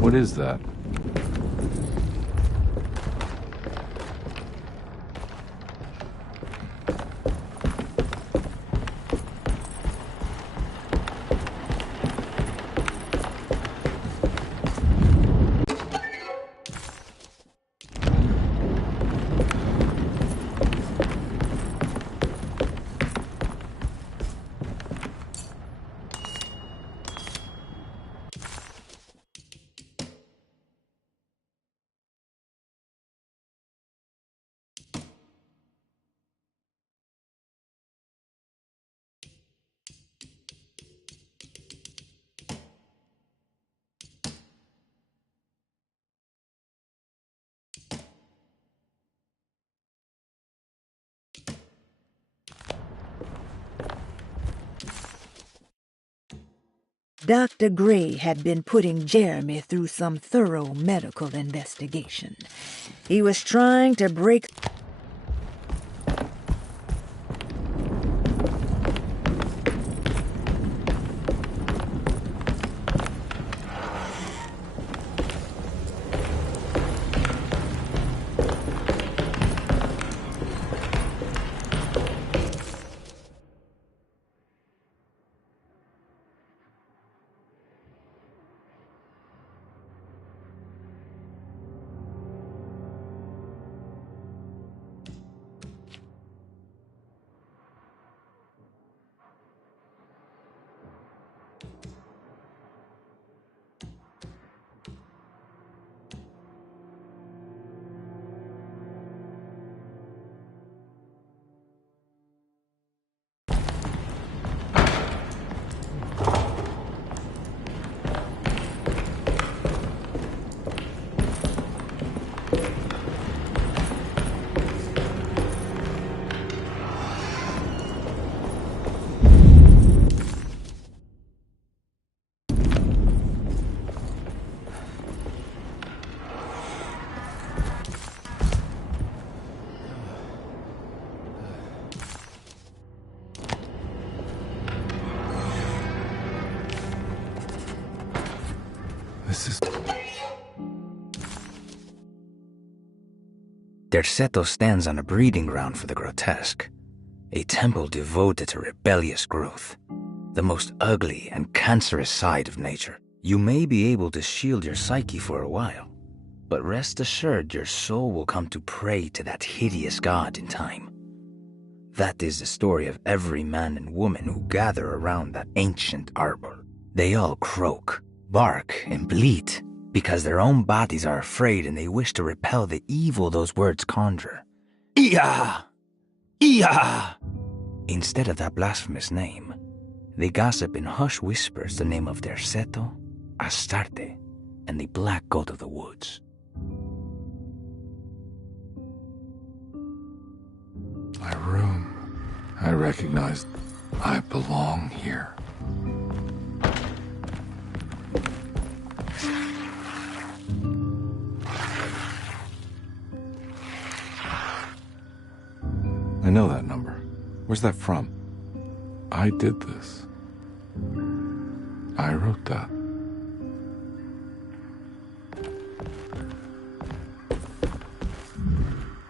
What is that? Dr. Gray had been putting Jeremy through some thorough medical investigation. He was trying to break Derceto stands on a breeding ground for the grotesque, a temple devoted to rebellious growth, the most ugly and cancerous side of nature. You may be able to shield your psyche for a while, but rest assured your soul will come to pray to that hideous god in time. That is the story of every man and woman who gather around that ancient arbor. They all croak, bark, and bleat, because their own bodies are afraid and they wish to repel the evil those words conjure. Iya! Iya! Instead of that blasphemous name, they gossip in hushed whispers the name of Derceto, Astarte, and the Black Goat of the Woods. My room. I recognized I belong here. I know that number. Where's that from? I did this. I wrote that.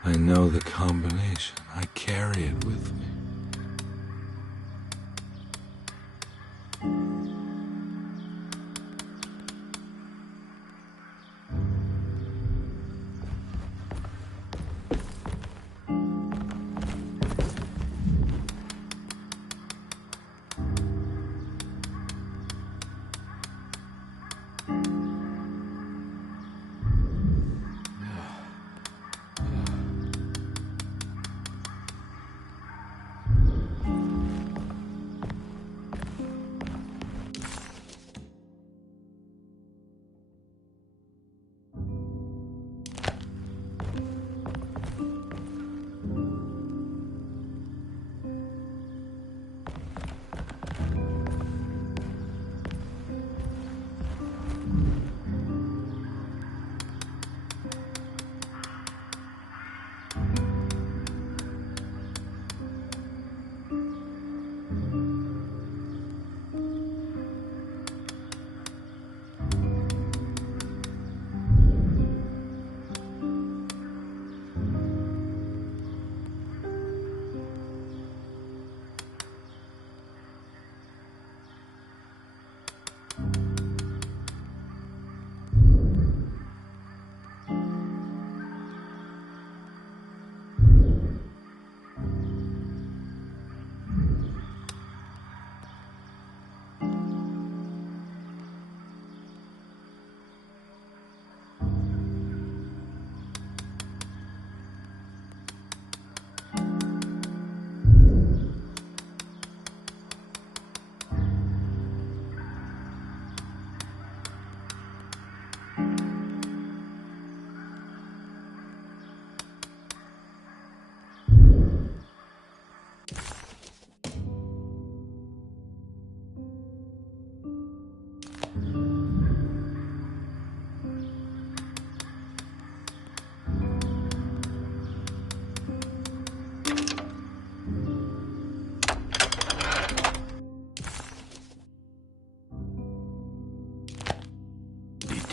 I know the combination. I carry it with me.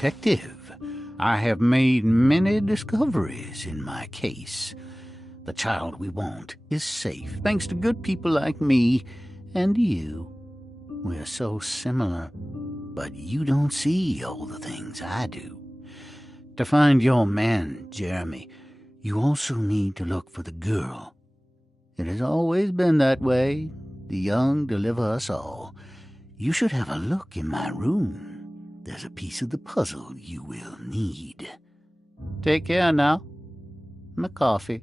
Detective, I have made many discoveries in my case. The child we want is safe, thanks to good people like me and you. We're so similar, but you don't see all the things I do. To find your man, Jeremy, you also need to look for the girl. It has always been that way. The young deliver us all. You should have a look in my room. There's a piece of the puzzle you will need. Take care now. My coffee.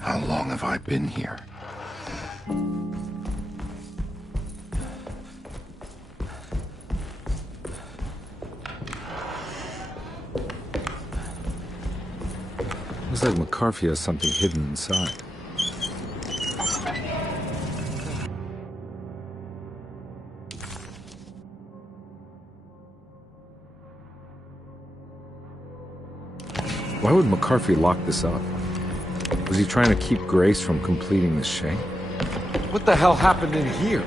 How long have I been here? Looks like McCarthy has something hidden inside. Why would McCarthy lock this up? Was he trying to keep Grace from completing the shank? What the hell happened in here?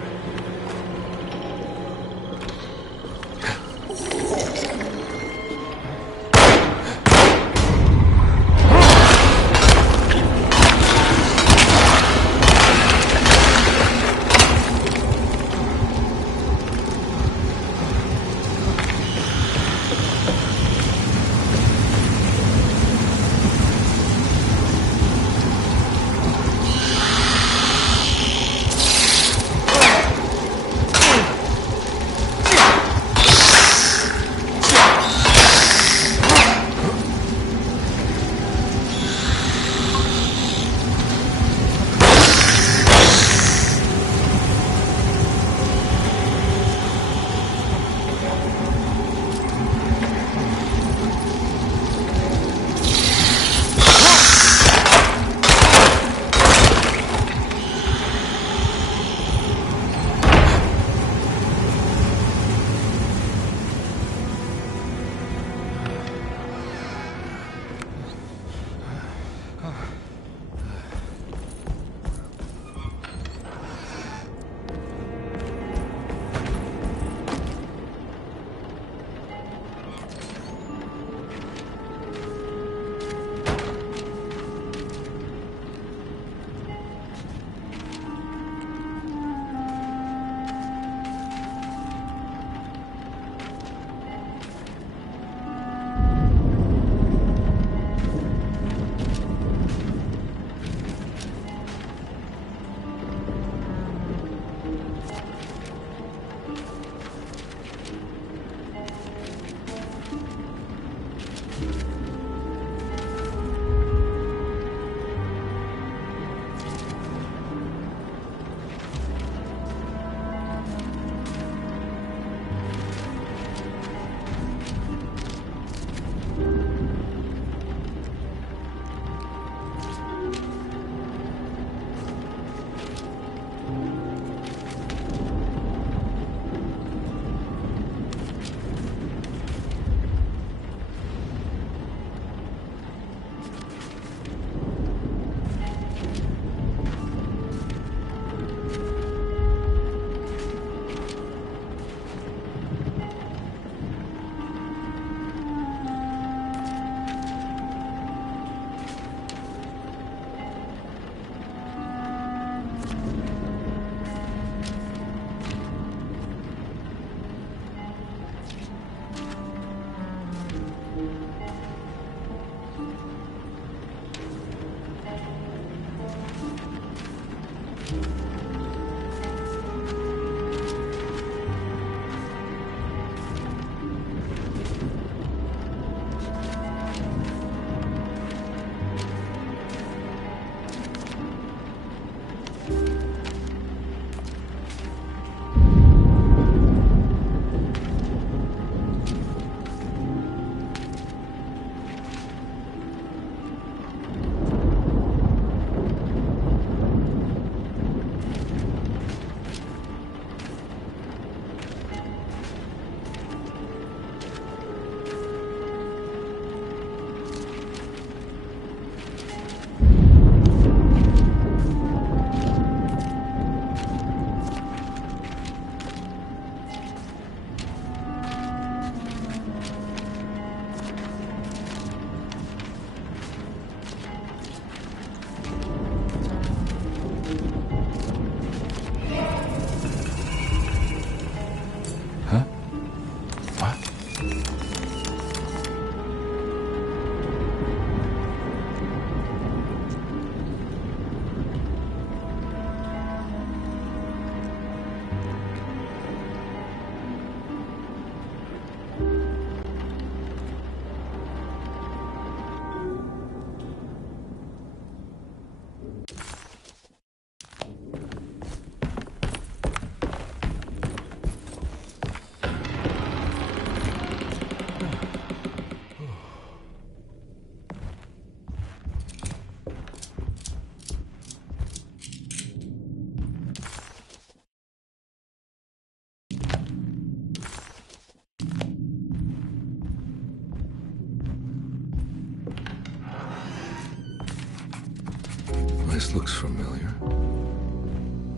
This looks familiar.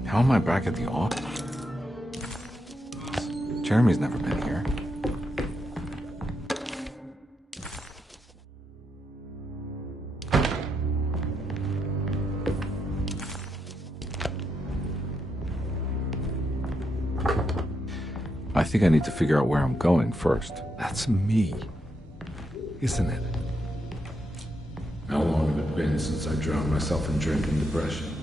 How am I back at the office? Jeremy's never been here. I think I need to figure out where I'm going first. That's me, isn't it? How long had it been since I drowned myself in drink and depression?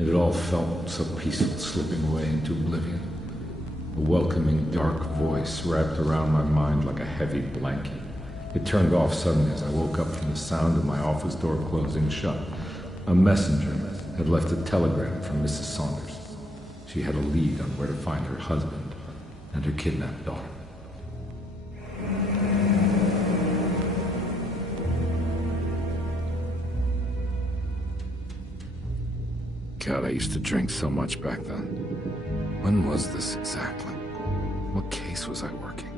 It had all felt so peaceful, slipping away into oblivion. A welcoming, dark voice wrapped around my mind like a heavy blanket. It turned off suddenly as I woke up from the sound of my office door closing shut. A messenger had left a telegram from Mrs. Saunders. She had a lead on where to find her husband and her kidnapped daughter. God, I used to drink so much back then. When was this exactly? What case was I working?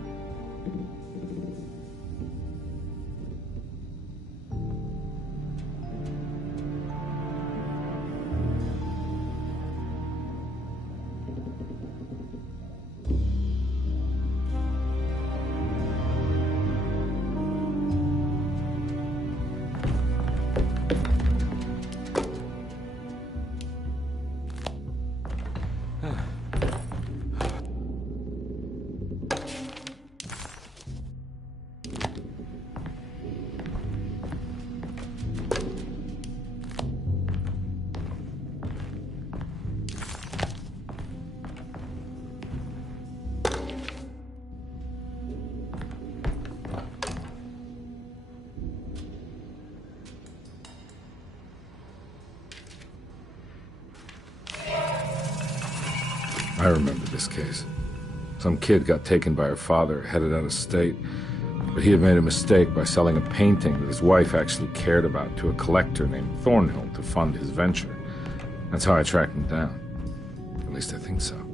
I remember this case. Some kid got taken by her father, headed out of state, but he had made a mistake by selling a painting that his wife actually cared about to a collector named Thornhill to fund his venture. That's how I tracked him down. At least I think so.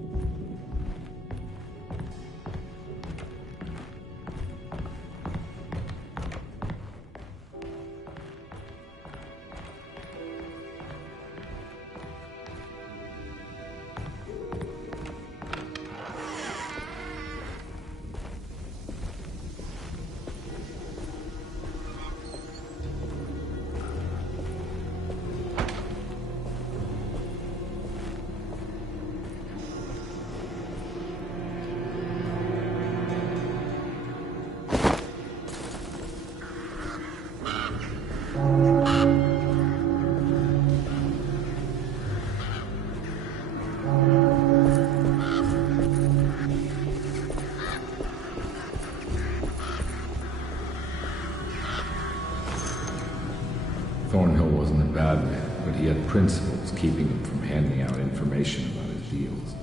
he had principles keeping him from handing out information about his deals.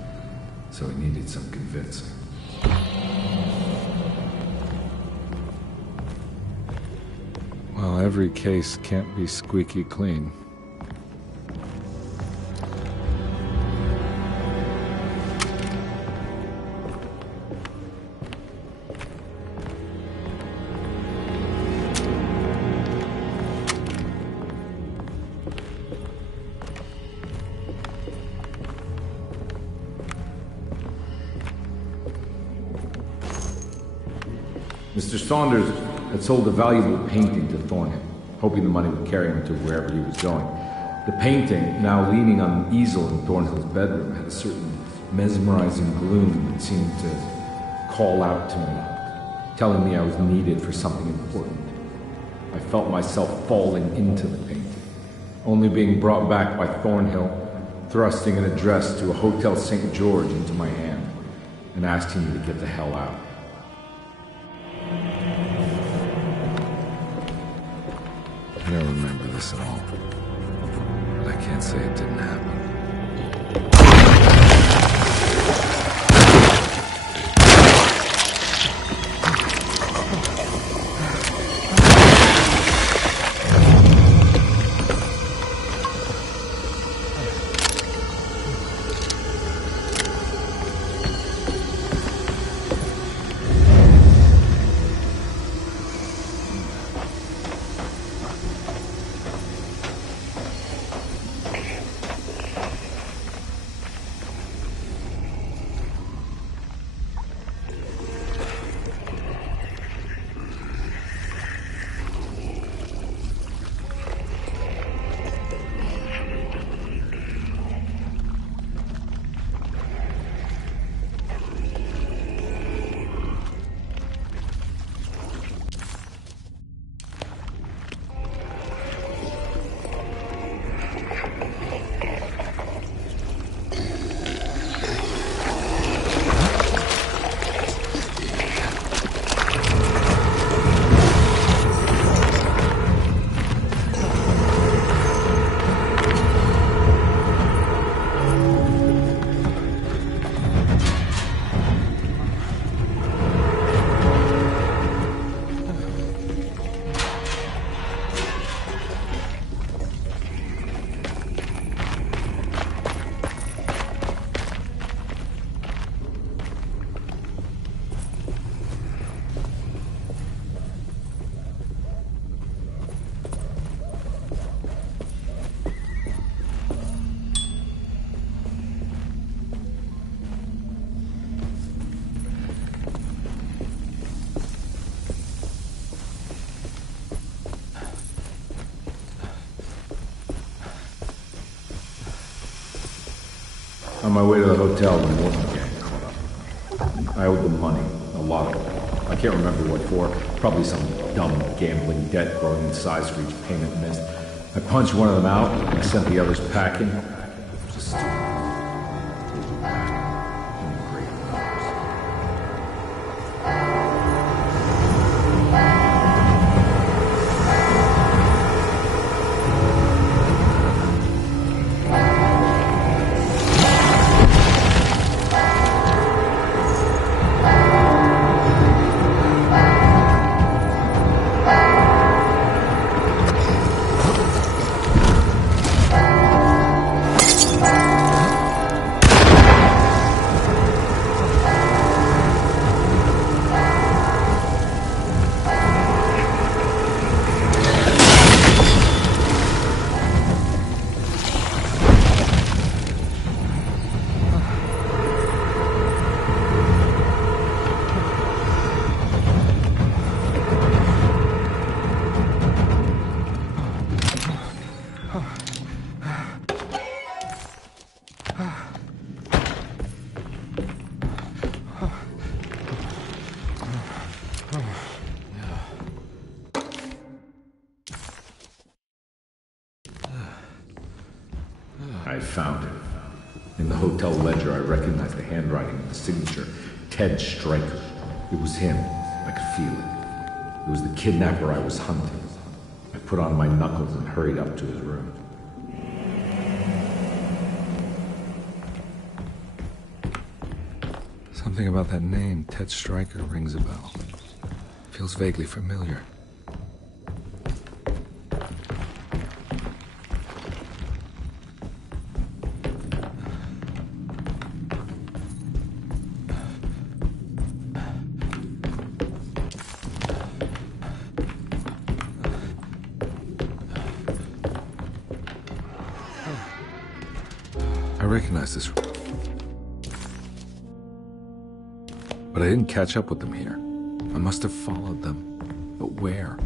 So he needed some convincing. Well, every case can't be squeaky clean. Mr. Saunders had sold a valuable painting to Thornhill, hoping the money would carry him to wherever he was going. The painting, now leaning on an easel in Thornhill's bedroom, had a certain mesmerizing gloom that seemed to call out to me, telling me I was needed for something important. I felt myself falling into the painting, only being brought back by Thornhill, thrusting an address to a Hotel St. George into my hand and asking me to get the hell out. I don't remember this at all, but I can't say it didn't happen. On my way to the hotel, the Morton gang caught up. I owed them money, a lot of it. I can't remember what for. Probably some dumb gambling debt growing in size for each payment missed. I punched one of them out and sent the others packing. Just stupid. I found it. In the hotel ledger, I recognized the handwriting of the signature, Ted Stryker. It was him. I could feel it. It was the kidnapper I was hunting. I put on my knuckles and hurried up to his room. Something about that name, Ted Stryker, rings a bell. Feels vaguely familiar. I recognize this room. But I didn't catch up with them here. I must have followed them. But where?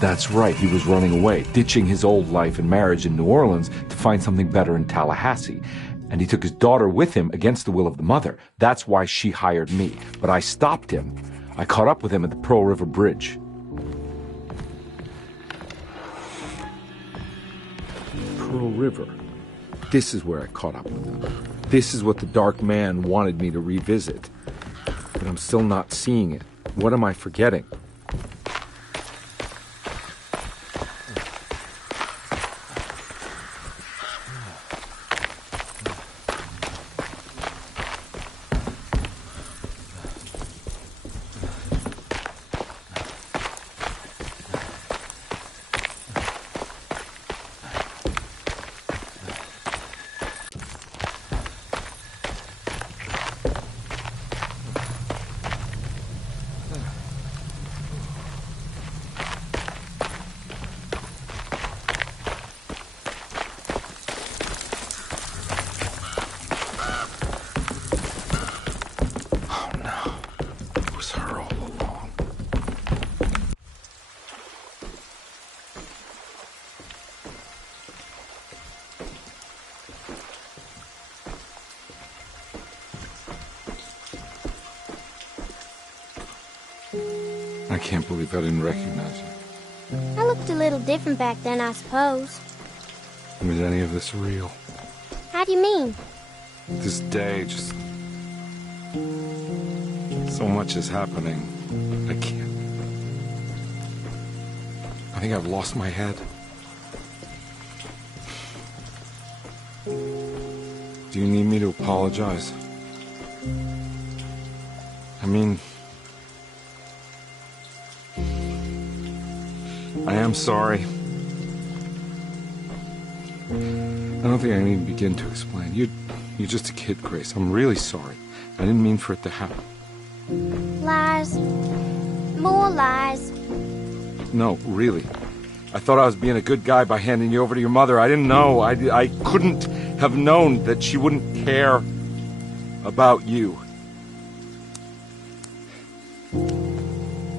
That's right, he was running away, ditching his old life and marriage in New Orleans to find something better in Tallahassee. And he took his daughter with him against the will of the mother. That's why she hired me. But I stopped him. I caught up with him at the Pearl River Bridge. Pearl River. This is where I caught up with him. This is what the Dark Man wanted me to revisit. But I'm still not seeing it. What am I forgetting? I can't believe I didn't recognize you. I looked a little different back then, I suppose. Was any of this real? How do you mean? This day, just... so much is happening. I can't... I think I've lost my head. Do you need me to apologize? I mean... I am sorry. I don't think I need to begin to explain. You're just a kid, Grace. I'm really sorry. I didn't mean for it to happen. Lies. More lies. No, really. I thought I was being a good guy by handing you over to your mother. I didn't know. I couldn't have known that she wouldn't care about you.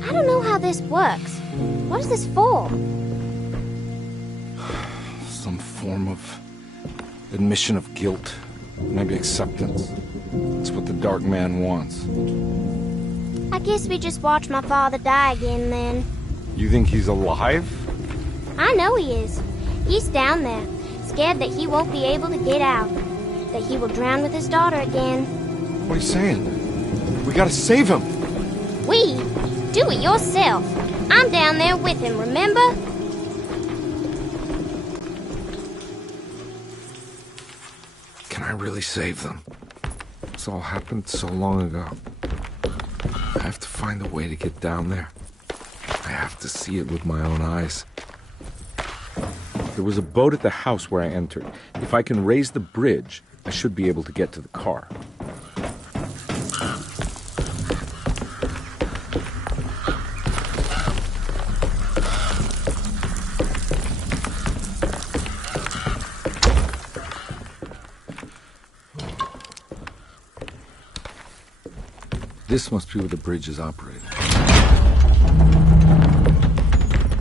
I don't know how this works. What is this for? Some form of admission of guilt. Maybe acceptance. It's what the Dark Man wants. I guess we just watch my father die again then. You think he's alive? I know he is. He's down there, scared that he won't be able to get out. That he will drown with his daughter again. What are you saying? We gotta save him! We? Do it yourself. I'm down there with him, remember? Can I really save them? This all happened so long ago. I have to find a way to get down there. I have to see it with my own eyes. There was a boat at the house where I entered. If I can raise the bridge, I should be able to get to the car. This must be where the bridge is operating.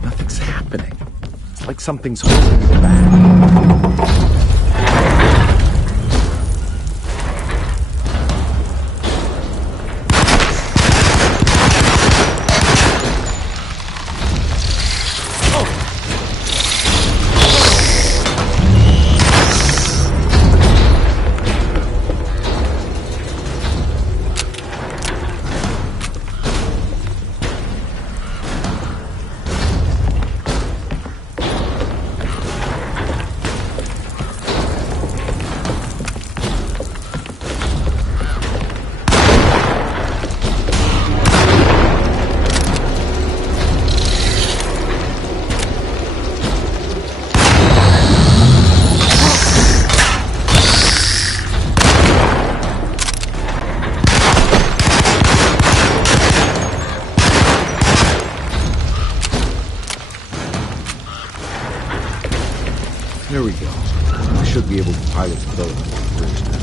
Nothing's happening. It's like something's holding me back. There we go. I should be able to pilot the boat over the bridge now.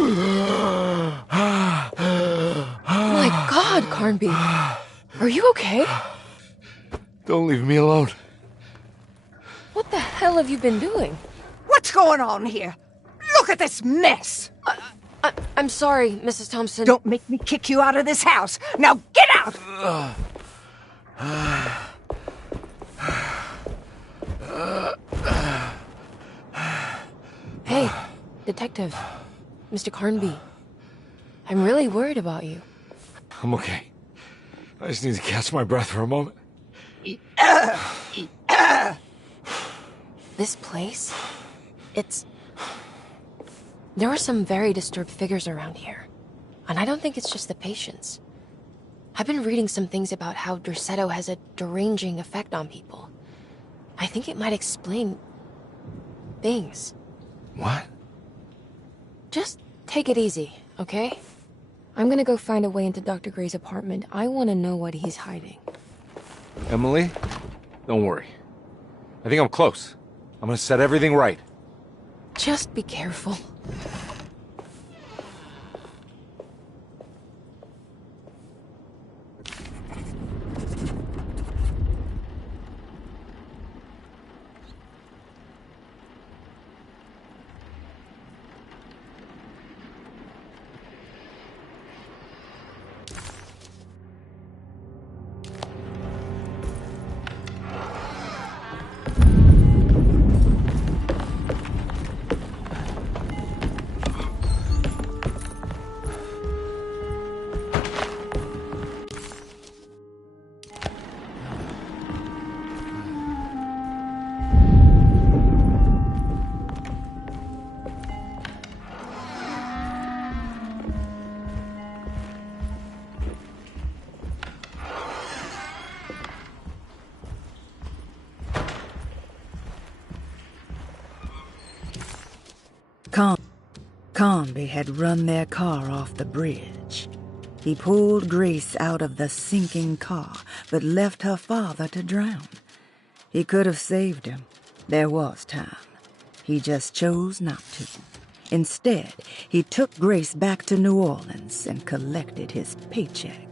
My God, Carnby. Are you okay? Don't leave me alone. What the hell have you been doing? What's going on here? Look at this mess! I'm sorry, Mrs. Thompson. Don't make me kick you out of this house. Now get out! Hey, Detective. Mr. Carnby. I'm really worried about you. I'm okay. I just need to catch my breath for a moment. This place? There are some very disturbed figures around here. And I don't think it's just the patients. I've been reading some things about how Derceto has a deranging effect on people. I think it might explain... things. What? Just take it easy, okay? I'm gonna go find a way into Dr. Gray's apartment. I want to know what he's hiding. Emily, don't worry. I think I'm close. I'm gonna set everything right. Just be careful. Carnby had run their car off the bridge. He pulled Grace out of the sinking car, but left her father to drown. He could have saved him. There was time. He just chose not to. Instead, he took Grace back to New Orleans and collected his paycheck.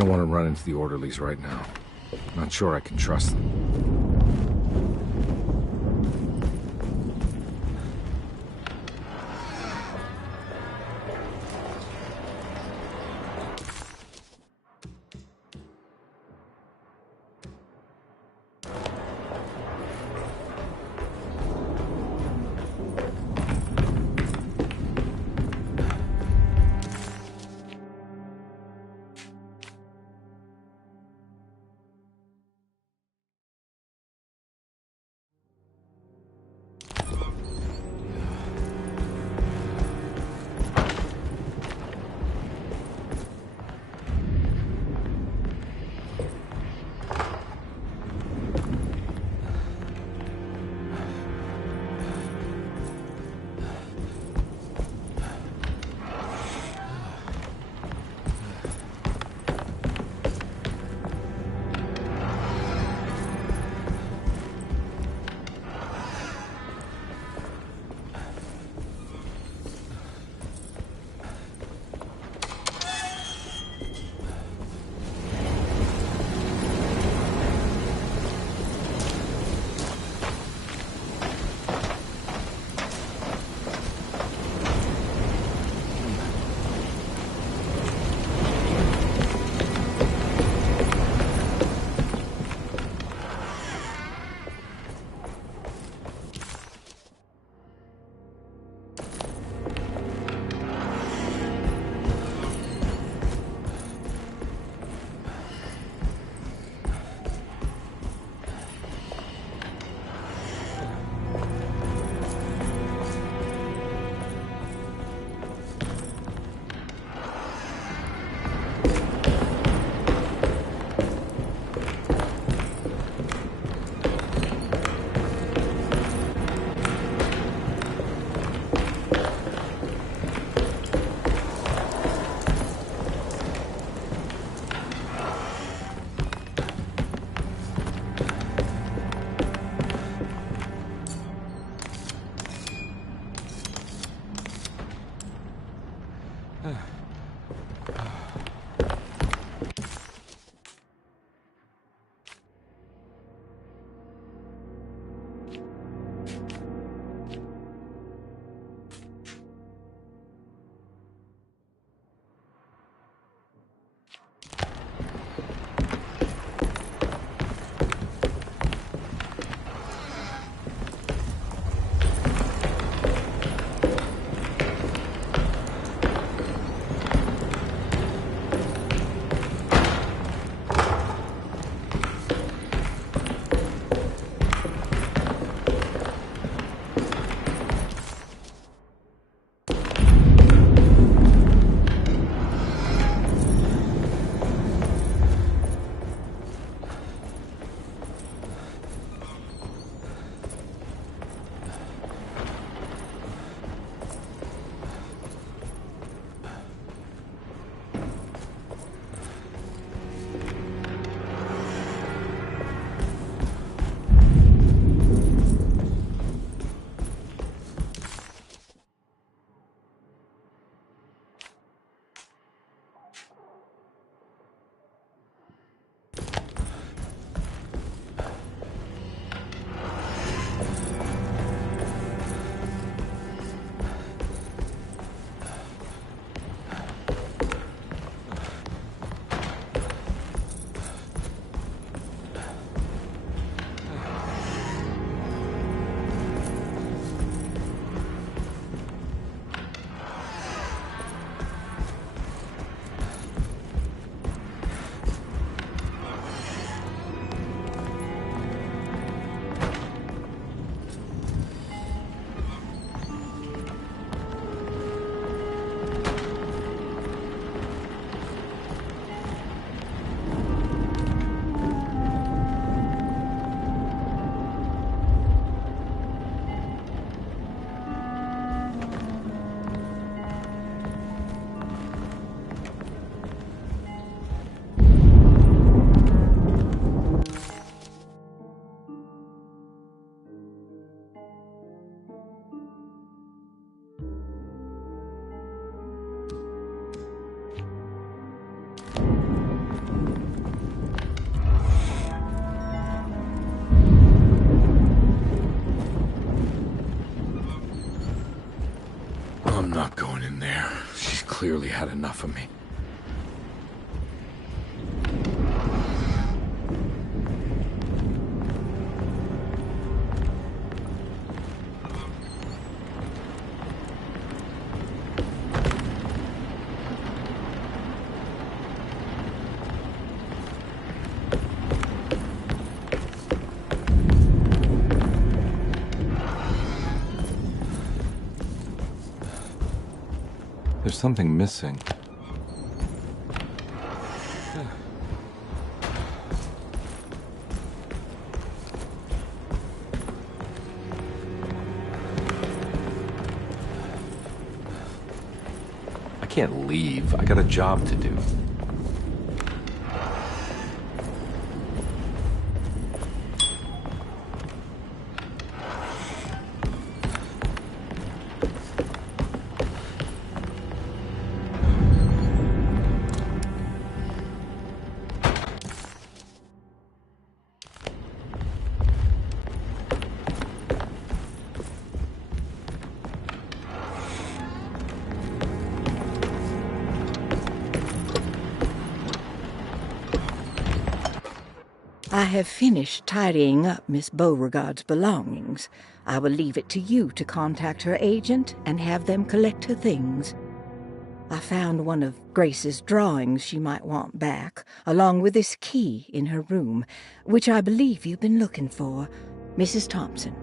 don't want to run into the orderlies right now. Not sure I can trust them. clearly had enough of me. There's something missing. I can't leave. I got a job to do. I have finished tidying up Miss Beauregard's belongings. I will leave it to you to contact her agent and have them collect her things. I found one of Grace's drawings she might want back, along with this key in her room, which I believe you've been looking for. Mrs. Thompson.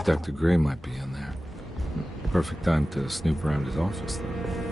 think Dr. Gray might be in there. Perfect time to snoop around his office, then.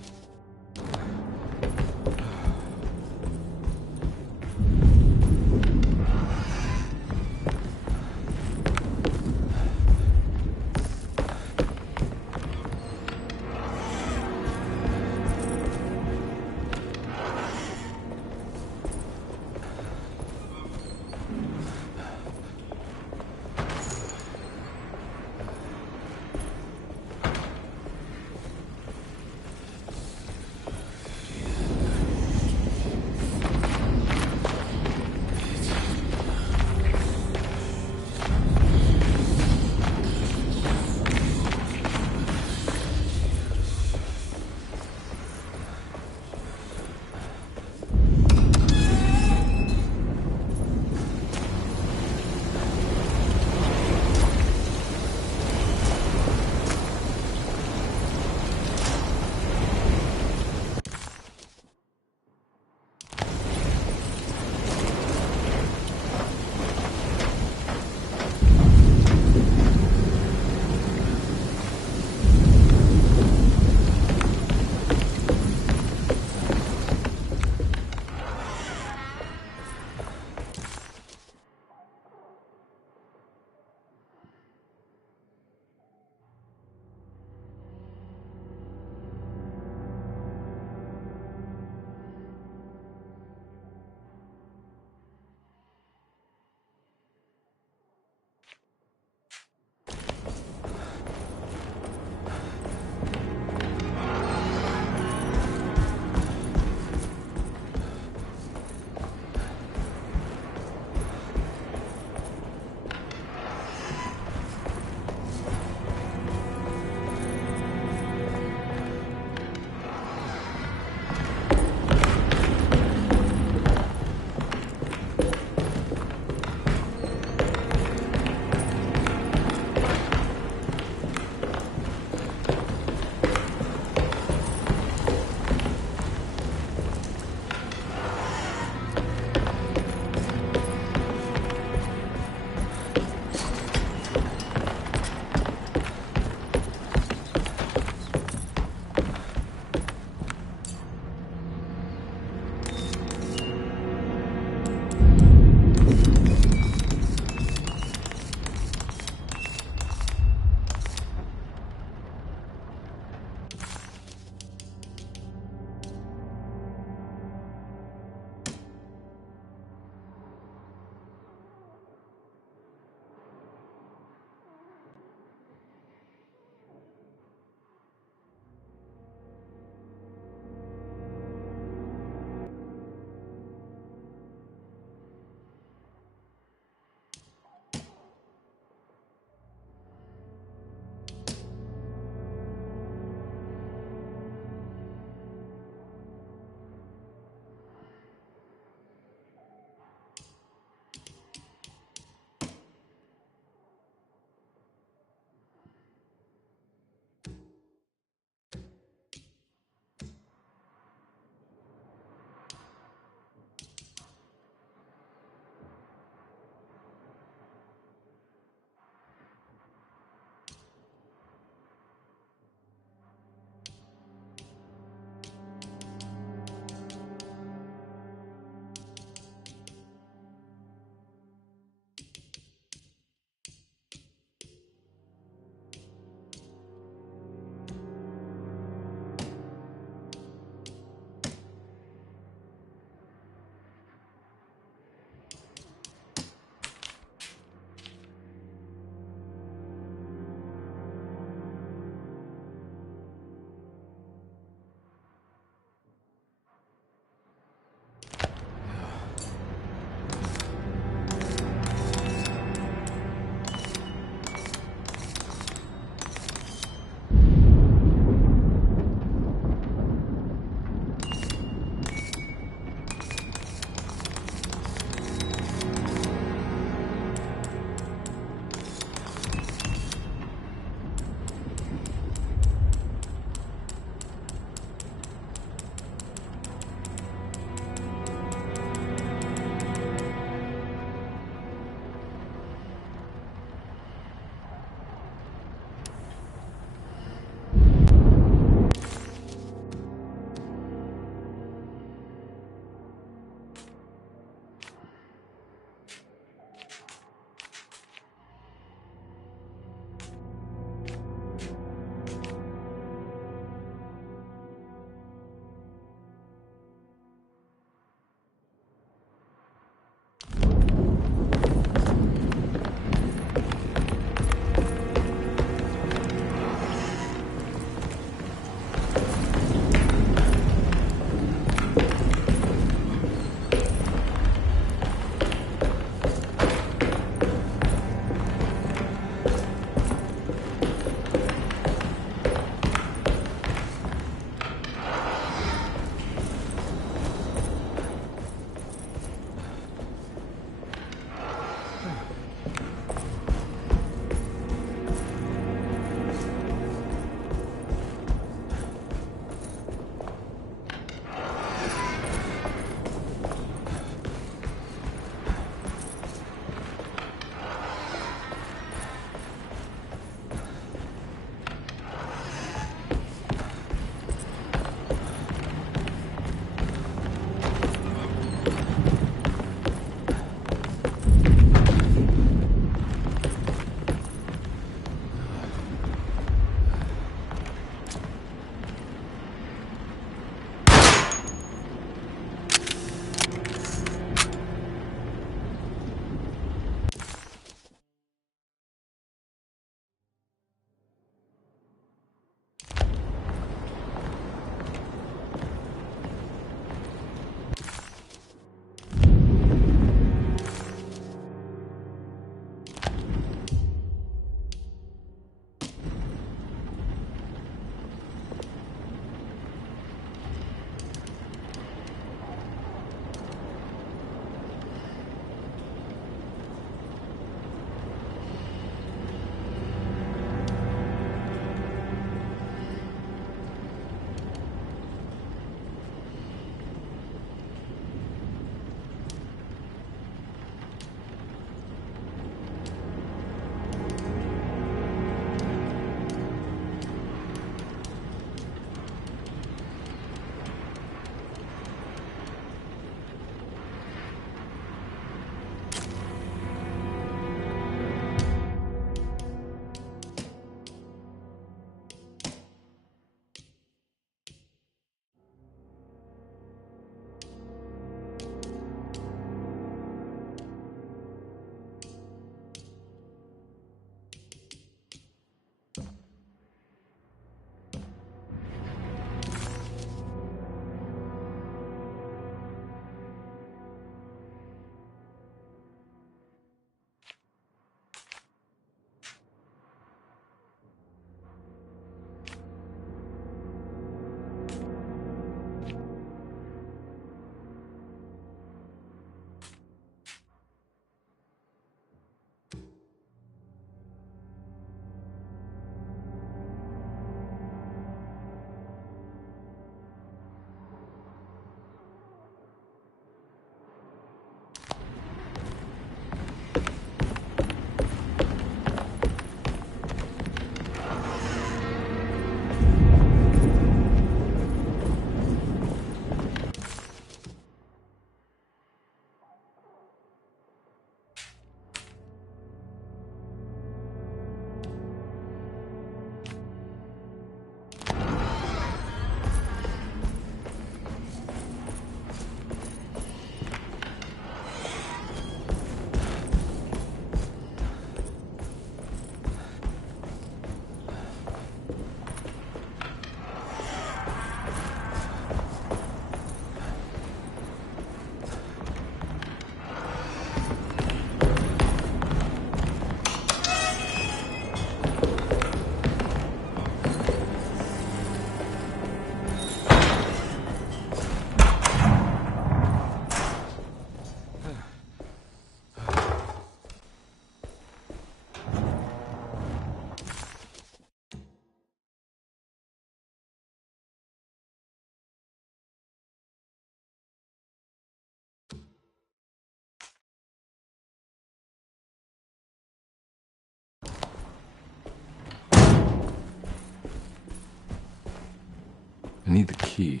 I need the key.